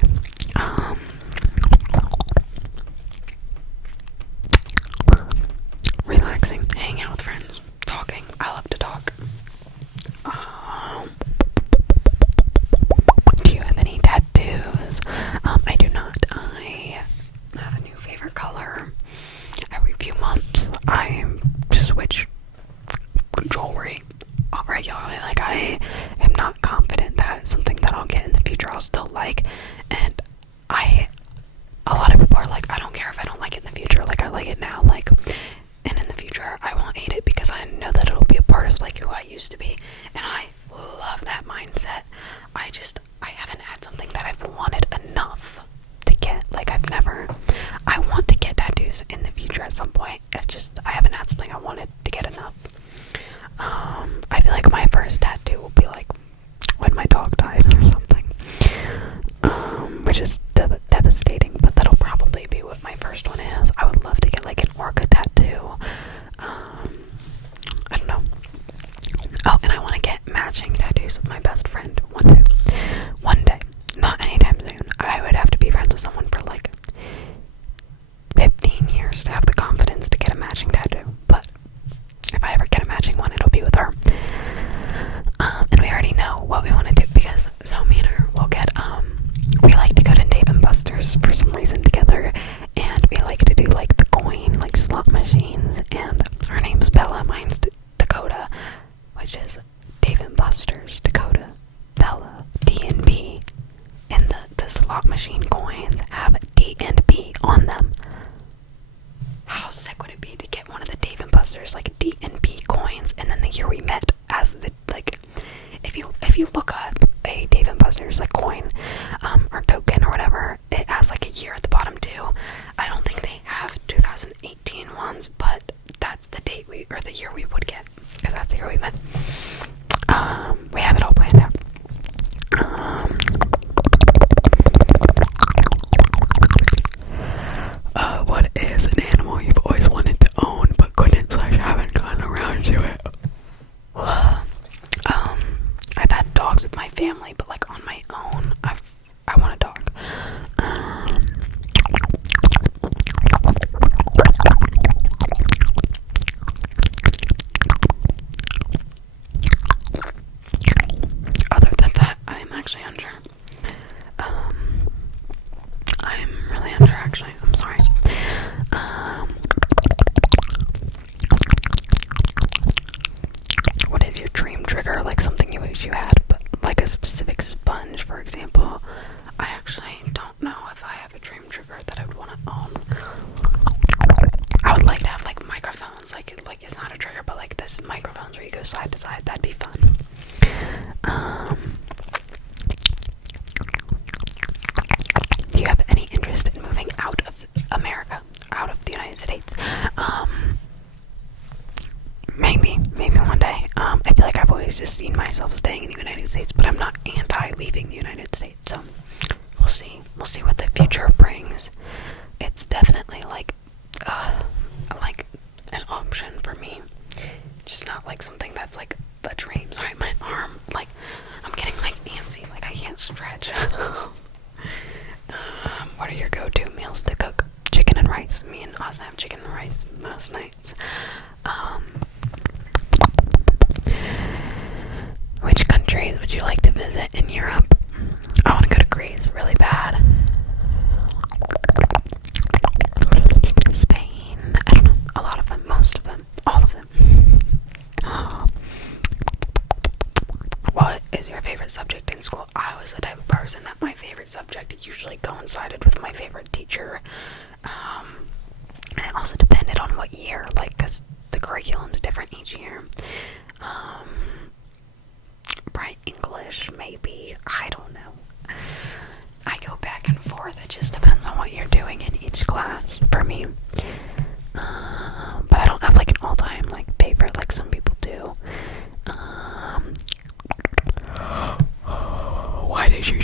Relaxing, hanging out with friends, talking. I love to talk. Do you have any tattoos? I do not. I have a new favorite color. Every few months, I switch jewelry regularly. Like, I am not confident that something that I'll get in the future I'll still like, and a lot of people are like, I don't care if I don't like it in the future, like I like it now, like, and in the future I won't hate it because I know that it'll be a part of like who I used to be, and I love that mindset. I haven't had something that I've wanted enough to get. Like, I want to get tattoos in the future at some point. It's just, I haven't had something I wanted to get enough. I feel like my first tattoo will be like when my dog dies or something, which is devastating, but that'll probably be what my first one is. I would love to get like an orca tattoo. I don't know. sick would it be to get one of the Dave and Buster's like D&B coins, and then the year we met as the like, if you look up a Dave and Buster's like coin or token or whatever, it has like a year at the bottom too. I don't think they have 2018 ones, but that's the date or the year we would get, because that's the year we met. We have it all planned out. What is an animal you've always wanted to own but couldn't/haven't gotten around to it? I've had dogs with my family, but like on my own, I want a dog. Other than that, I'm actually unsure. I'm really unsure, actually. I'm sorry. What is your dream trigger? Like something you wish you had, but like a specific sponge, for example. I actually don't know if I have a dream trigger that I would want to own. I would like to have like microphones, like it's not a trigger, but like this microphones where you go side to side. That'd be fun. Do you have any interest in moving out of America, out of the United States? Maybe one day. I feel like I've always just seen myself staying in the United States, but I'm not anti-leaving the United States, so we'll see. We'll see what the future brings. It's definitely like an option for me. Just not like something that's like a dream. Sorry, my arm, like, I'm getting like antsy, like I can't stretch. What are your go-to meals to cook? Chicken and rice. Me and Oz have chicken and rice most nights. Which countries would you like to visit in Europe? I want to go to Greece really bad. Spain. I don't know. A lot of them. Most of them. All of them. What is your favorite subject in school? I was the type of person that my favorite subject usually coincided with my favorite teacher. And it also depended on what year, like, because the curriculum's different each year. Probably English, maybe. I don't know. I go back and forth. It just depends on what you're doing in each class for me. But I don't have like an all-time like favorite like some people do. Why did you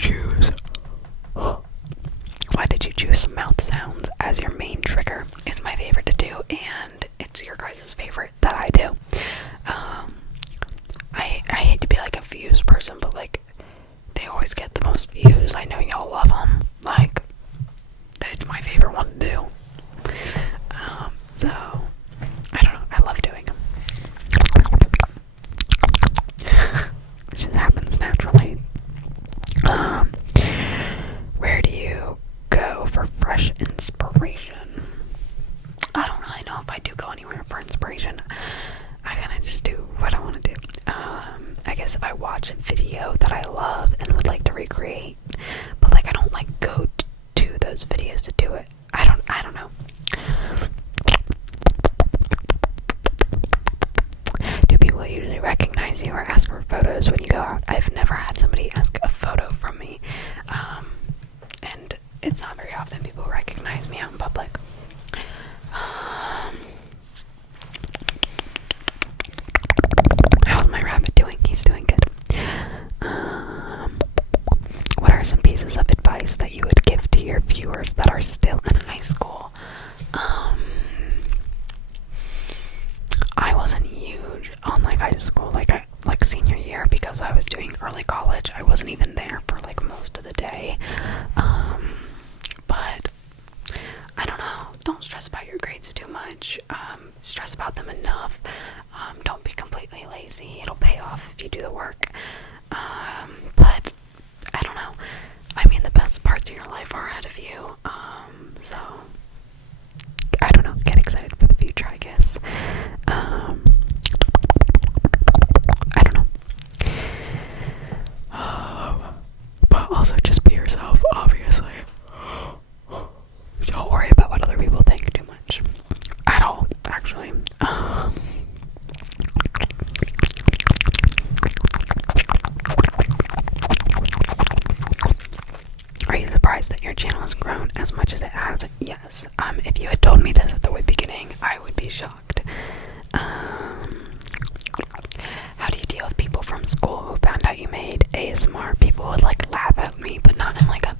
choose mouth sounds as your main trigger? It's my favorite to do, and it's your guys' favorite that I do. I hate to be like a views person, but like they always get the most views. I know y'all love them. Like, it's my favorite one to do. So I don't know. I love doing them. It just happens naturally. Where do you go for fresh inspiration? I don't really know if I do go anywhere for inspiration. I kind of just do what I want to do. I guess if I watch a video that I love and would like to recreate, but like I don't like go to those videos to do it. I don't know. Do people usually recognize you or ask for photos when you go out? I've never had somebody ask a photo from me, and it's not very often people recognize me out in public. How's my rabbit doing? He's doing good. What are some pieces of advice that you would give to your viewers that are still in high school? I wasn't huge on like high school, like senior year, because I was doing early college. I wasn't even there for like most of the day. But I don't know. Don't stress about your grades too much. Stress about them enough. Don't be completely lazy. It'll pay off if you do the work. But I don't know. I mean, the best parts of your life are ahead of you. So I don't know. Get excited for the future, I guess. I don't know. But also just be yourself, obviously. Don't worry about what other people think too much. At all. actually. Are you surprised that your channel has grown as much as it has? Yes. If you had told me this at the beginning, I would be shocked. How do you deal with people from school who found out you made ASMR? People would like laugh at me, but not in like a.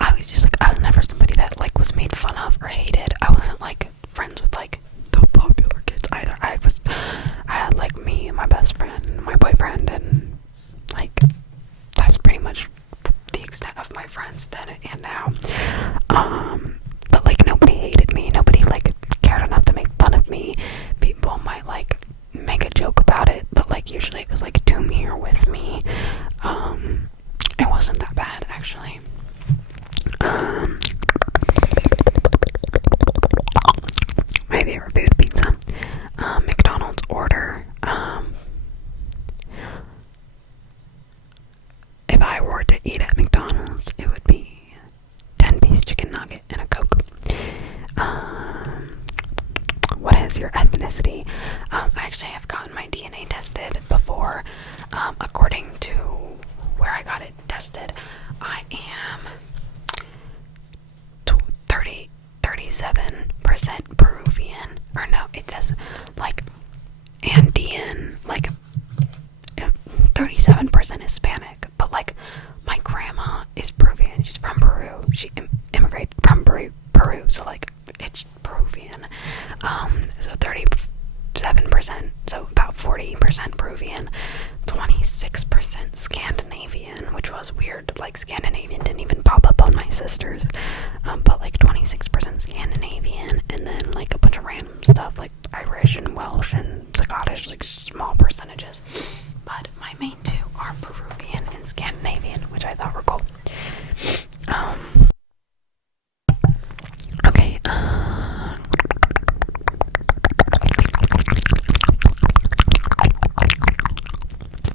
I was never somebody that like was made fun of or hated. I wasn't like friends with like the popular kids either. I had like me and my best friend, my boyfriend, and like that's pretty much the extent of my friends then and now. But like nobody hated me. Nobody like cared enough to make fun of me. People might like make a joke about it, but like usually it was like to me or with me. It wasn't that bad actually. My favorite food, pizza. McDonald's order. If I were to eat at McDonald's, it would be 10-piece chicken nugget and a Coke. What is your ethnicity? I actually have gotten my DNA tested before. According to where I got it tested, I am 37% Peruvian, or no, it says like Andean, like 37% Hispanic, but like my grandma is Peruvian. She's from Peru. She immigrated from Peru, so like it's Peruvian. So 37%, so about 40% Peruvian, 26% Scandinavian, which was weird. Like Scandinavian didn't even pop up on my sister's, but like 26% Scandinavian, and then like a bunch of random stuff like Irish and Welsh and Scottish, like small percentages. But my main two are Peruvian and Scandinavian, which I thought were cool. Okay.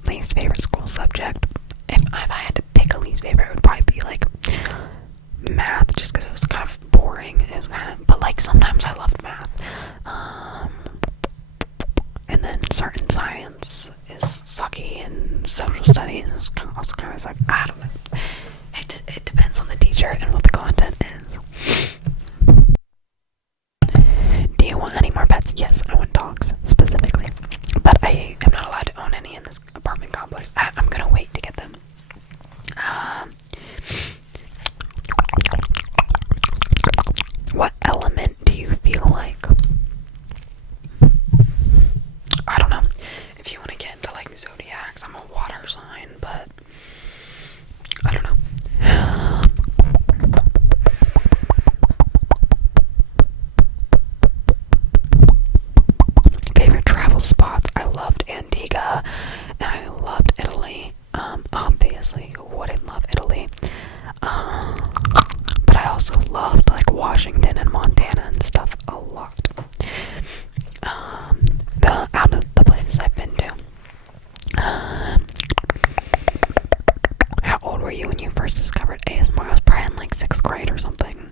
Least favorite school subject. If I had to pick a least favorite, it would probably be like math, just because it was kind of boring. It was but like sometimes I loved math. And then certain science is sucky, and social studies is also kind of like, I don't know. It depends on the teacher and what the content is. Do you want any more pets? Yes, I want dogs specifically, but I am not allowed to own any in this apartment complex. I'm gonna wait to get them. What element do you feel like? I don't know. If you want to get into like zodiacs, I'm a water sign, but I don't know. Favorite travel spots? I loved Antigua and I loved Italy. Obviously, who wouldn't love Italy? But I also loved like Washington and Montana and stuff a lot. Out of the places I've been to. How old were you when you first discovered ASMR? I was probably in like 6th grade or something.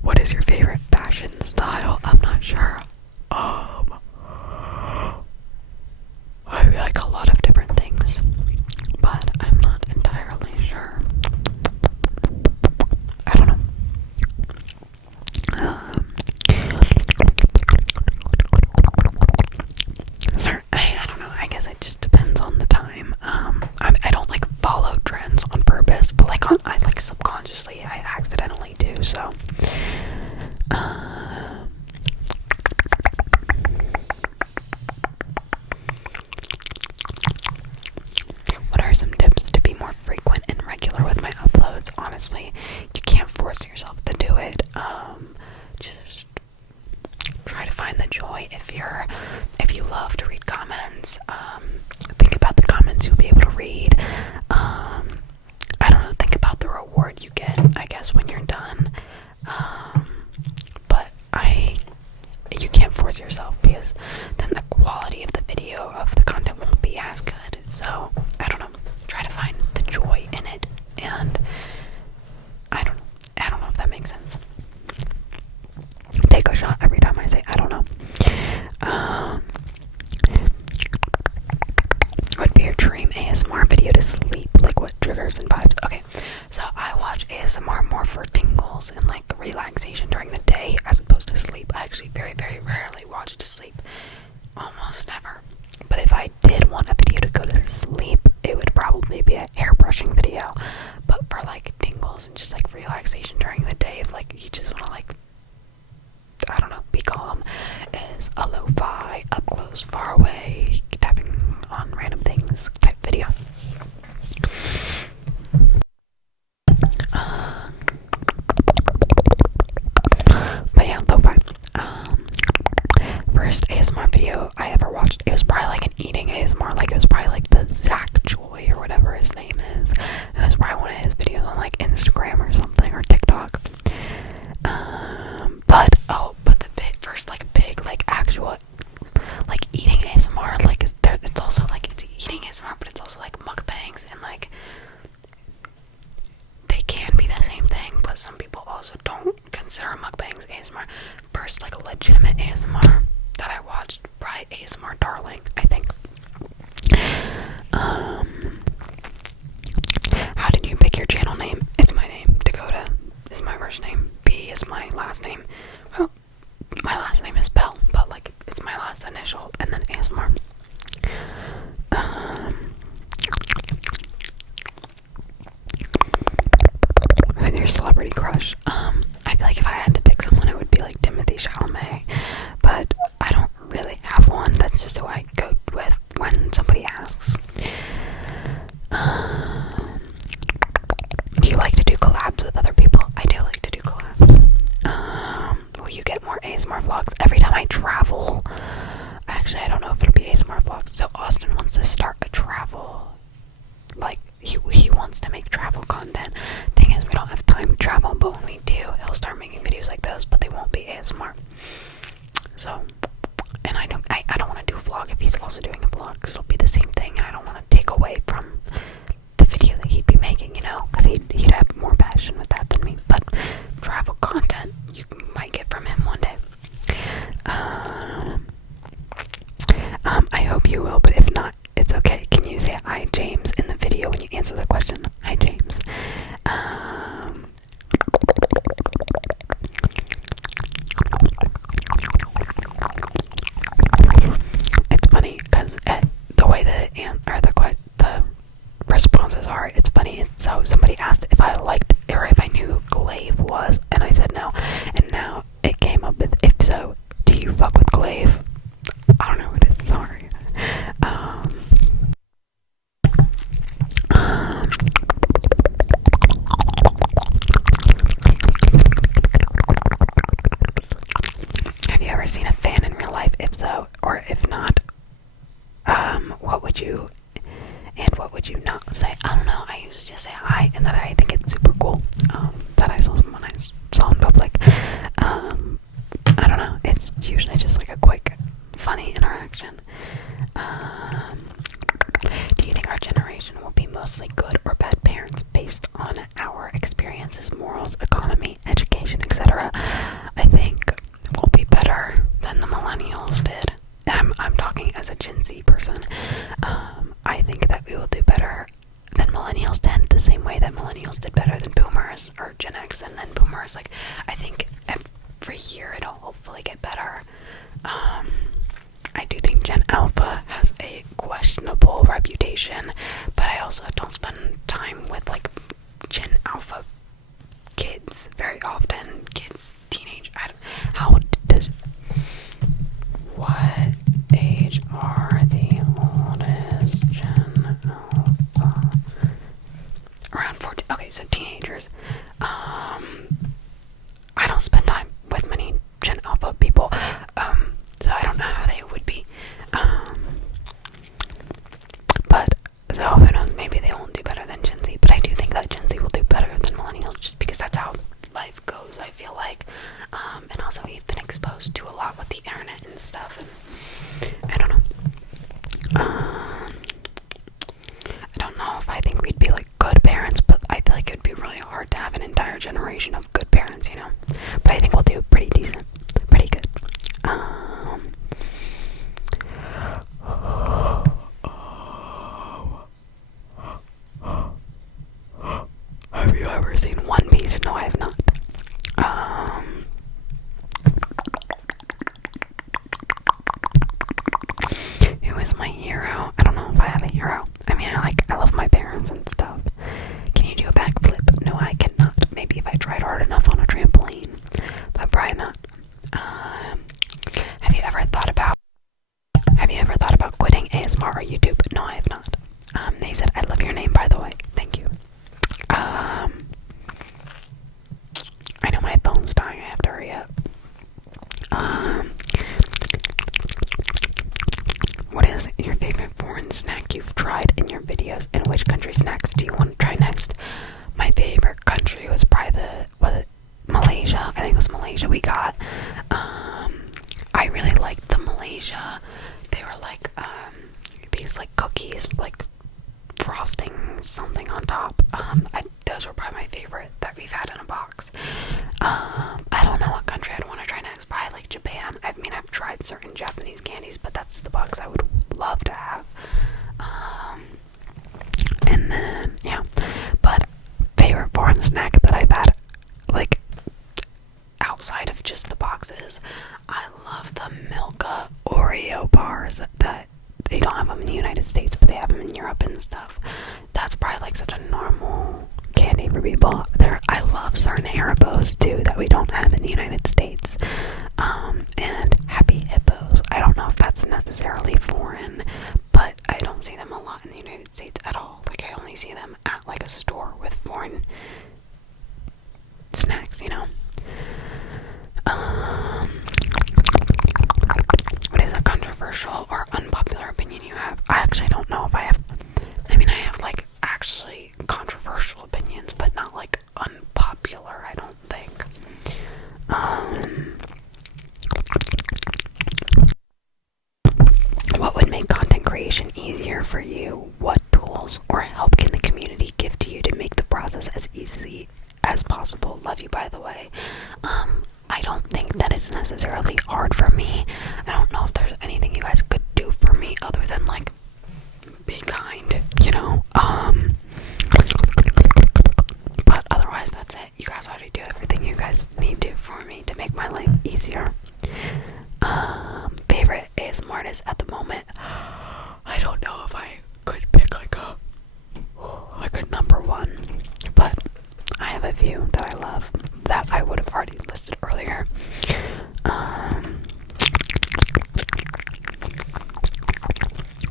What is your favorite fashion style? I'm not sure. I like a lot of different things, but I'm not entirely sure. I don't know. I don't know. I guess it just depends on the time. I don't like follow trends on purpose, but like I like subconsciously, I accidentally do. So, what are some tips to be more frequent and regular with my uploads? Honestly, you can't force yourself to do it. Just try to find the joy. If you love to read comments, think about the comments you'll be able to read. I don't know, think about the reward you get, I guess, when you're done. But you can't force yourself, because then the quality of the video, of the content, won't be as good. So, I don't know, try to find the joy in it, and I don't know if that makes sense. Taco Rashad every time I say I don't know. Would be your dream ASMR video to sleep? Like what triggers and vibes? Okay, so I watch ASMR more for tingles and like relaxation during the day as opposed to sleep. I actually very, very rarely watch it to sleep. Almost never. But if I did want a video to go to sleep, it would probably be a hair brushing video. But for like tingles and just like relaxation during the day, if like you just want to like, I don't know, be calm, is a lo-fi, up close, far away, tapping on random things type video. But yeah, lo-fi. First ASMR video I ever watched, it was probably like an eating ASMR, like it was probably like the Zach Joy or whatever his name is. It was probably one of his videos on like Instagram or something, or TikTok. But the first like big like actual like eating ASMR, like it's also like it's eating ASMR, but it's also like mukbangs, and like they can be the same thing, but some people also don't consider mukbangs ASMR. First like legitimate ASMR that I watched, probably ASMR Darling, I think. How did you pick your channel name? It's my name. Dakota is my first name. B is my last name. Well, my last name is Bell, but like it's my last initial and then ASMR. And your celebrity crush. I feel like if I had to pick someone, it would be like Timothy Chalamet, but I don't really have one. That's just who I go with when somebody asks. Do you like to do collabs with other people? I do like to do collabs. Will you get more ASMR vlogs? Every time I travel, actually I don't know if it'll be ASMR vlogs. So Austin wants to start a travel, like he wants to make travel content. Thing is, we don't have time to travel, but when we do, he'll start making videos like those, but they won't be ASMR. So, and I don't want to do a vlog if he's also doing a vlog, because it'll be the same thing, and I don't want to take away from the video that he'd be making, you know, because he'd have more passion with that than me. But travel content you might get from him one day. I hope you will, but if not, it's okay. Can you say hi, James, in the video when you answer the question? Hi, James. It's funny because the way the responses are, it's funny. So somebody asked if I liked or if I knew who Glaive was, and I said no. And now it came up with, if so, do you fuck with Glaive? I don't know who it is. Sorry. Have you ever seen a fan in real life? If so, or if not, what would you not say? I don't know. I usually just say hi, and that I think it's super cool that I saw someone I saw in public. I don't know. It's usually just like a quick, funny interaction. Do you think our generation will be mostly good or bad parents based on our experiences, morals, economy, education, etc.? I think we'll be better than the millennials did. I'm talking as a Gen Z person. I think that we will do better than millennials did, the same way that millennials did better than boomers, or Gen X and then boomers. Like, I think every year it'll hopefully get better. I do think Gen Alpha has a questionable reputation, but I also don't spend time with like Gen Alpha kids very often. Kids, teenage. What age are the oldest Gen Alpha? Around 14. Okay, so teenagers. I don't spend time with many Gen Alpha people, so I don't know how they would be. But so who knows? Maybe they won't do better than Gen Z. But I do think that Gen Z will do better than millennials, just because that's how life goes. I feel like, and also we've been exposed to a lot with the internet and stuff. And I don't know. I don't know if I think we'd be like good parents, but I feel like it would be really hard to have an entire generation of good parents, you know. But I think we'll do pretty decent, pretty good. Asia. They were like these like cookies, like frosting something on top. Those were probably my favorite that we've had in a box. I don't know what country I'd want to try next. Probably like Japan. I mean, I've tried certain Japanese candies, but that's the box I would love to have. And then yeah, but favorite foreign snack that I've had, like outside of just the boxes, I love the Milka Oreo bars. That they don't have them in the United States, but they have them in Europe and stuff. That's probably like such a normal candy for people. I love certain Haribos too that we don't have in the United States. And Happy Hippos. I don't know if that's necessarily foreign, but I don't see them a lot in the United States at all. Like I only see them at like a store with foreign snacks, you know. What is a controversial or unpopular opinion you have? I actually don't know if I have. I mean, I have like actually controversial opinions, but not like unpopular, I don't think. What would make content creation easier for you? What tools or help can the community give to you to make the process as easy as possible? Love you, by the way. I don't think that it's necessarily hard for me. I don't know if there's anything you guys could do for me other than like be kind, you know. But otherwise that's it. You guys already do everything you guys need to for me to make my life easier. Favorite ASMR artist at the moment. I don't know if I could pick like a number one, but I have a few that I love that I would have already listed earlier.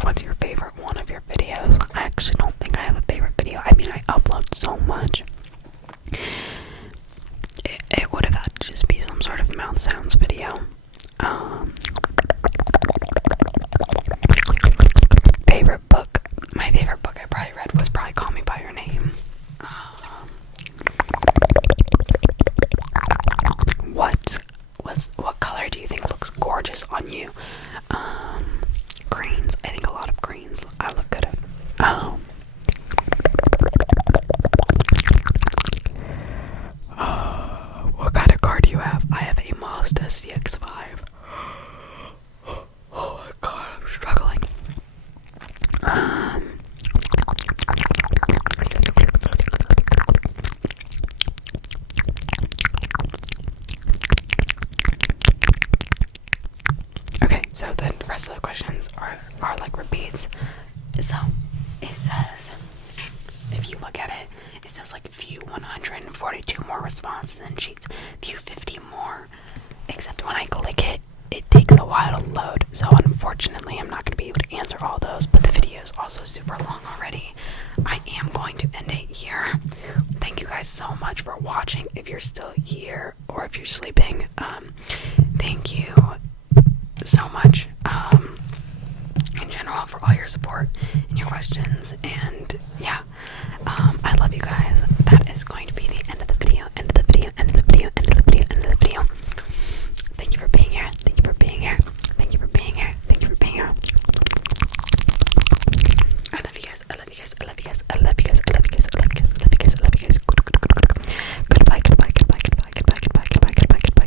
What's your favorite one of your videos? I actually don't think I have a favorite video. I mean, I upload so much. It would have had to just be some sort of mouth sounds video. Favorite book. My favorite book I probably read was probably Call Me By Your Name. What color do you think looks gorgeous on you? Greens. I think a lot of greens I look good at. What kind of car do you have? I have a Mazda CX-5. Oh my god, I'm struggling. Okay, so the rest of the questions are like repeats. So it says, if you look at it, it says like view 142 more responses and sheets, view 50 more. Except when I click it, it takes a while to load. So unfortunately, I'm not going to be able to answer all those. But the video is also super long already. I am going to end it here. Thank you guys so much for watching. If you're still here or if you're sleeping, thank you so much in general for all your support and your questions, and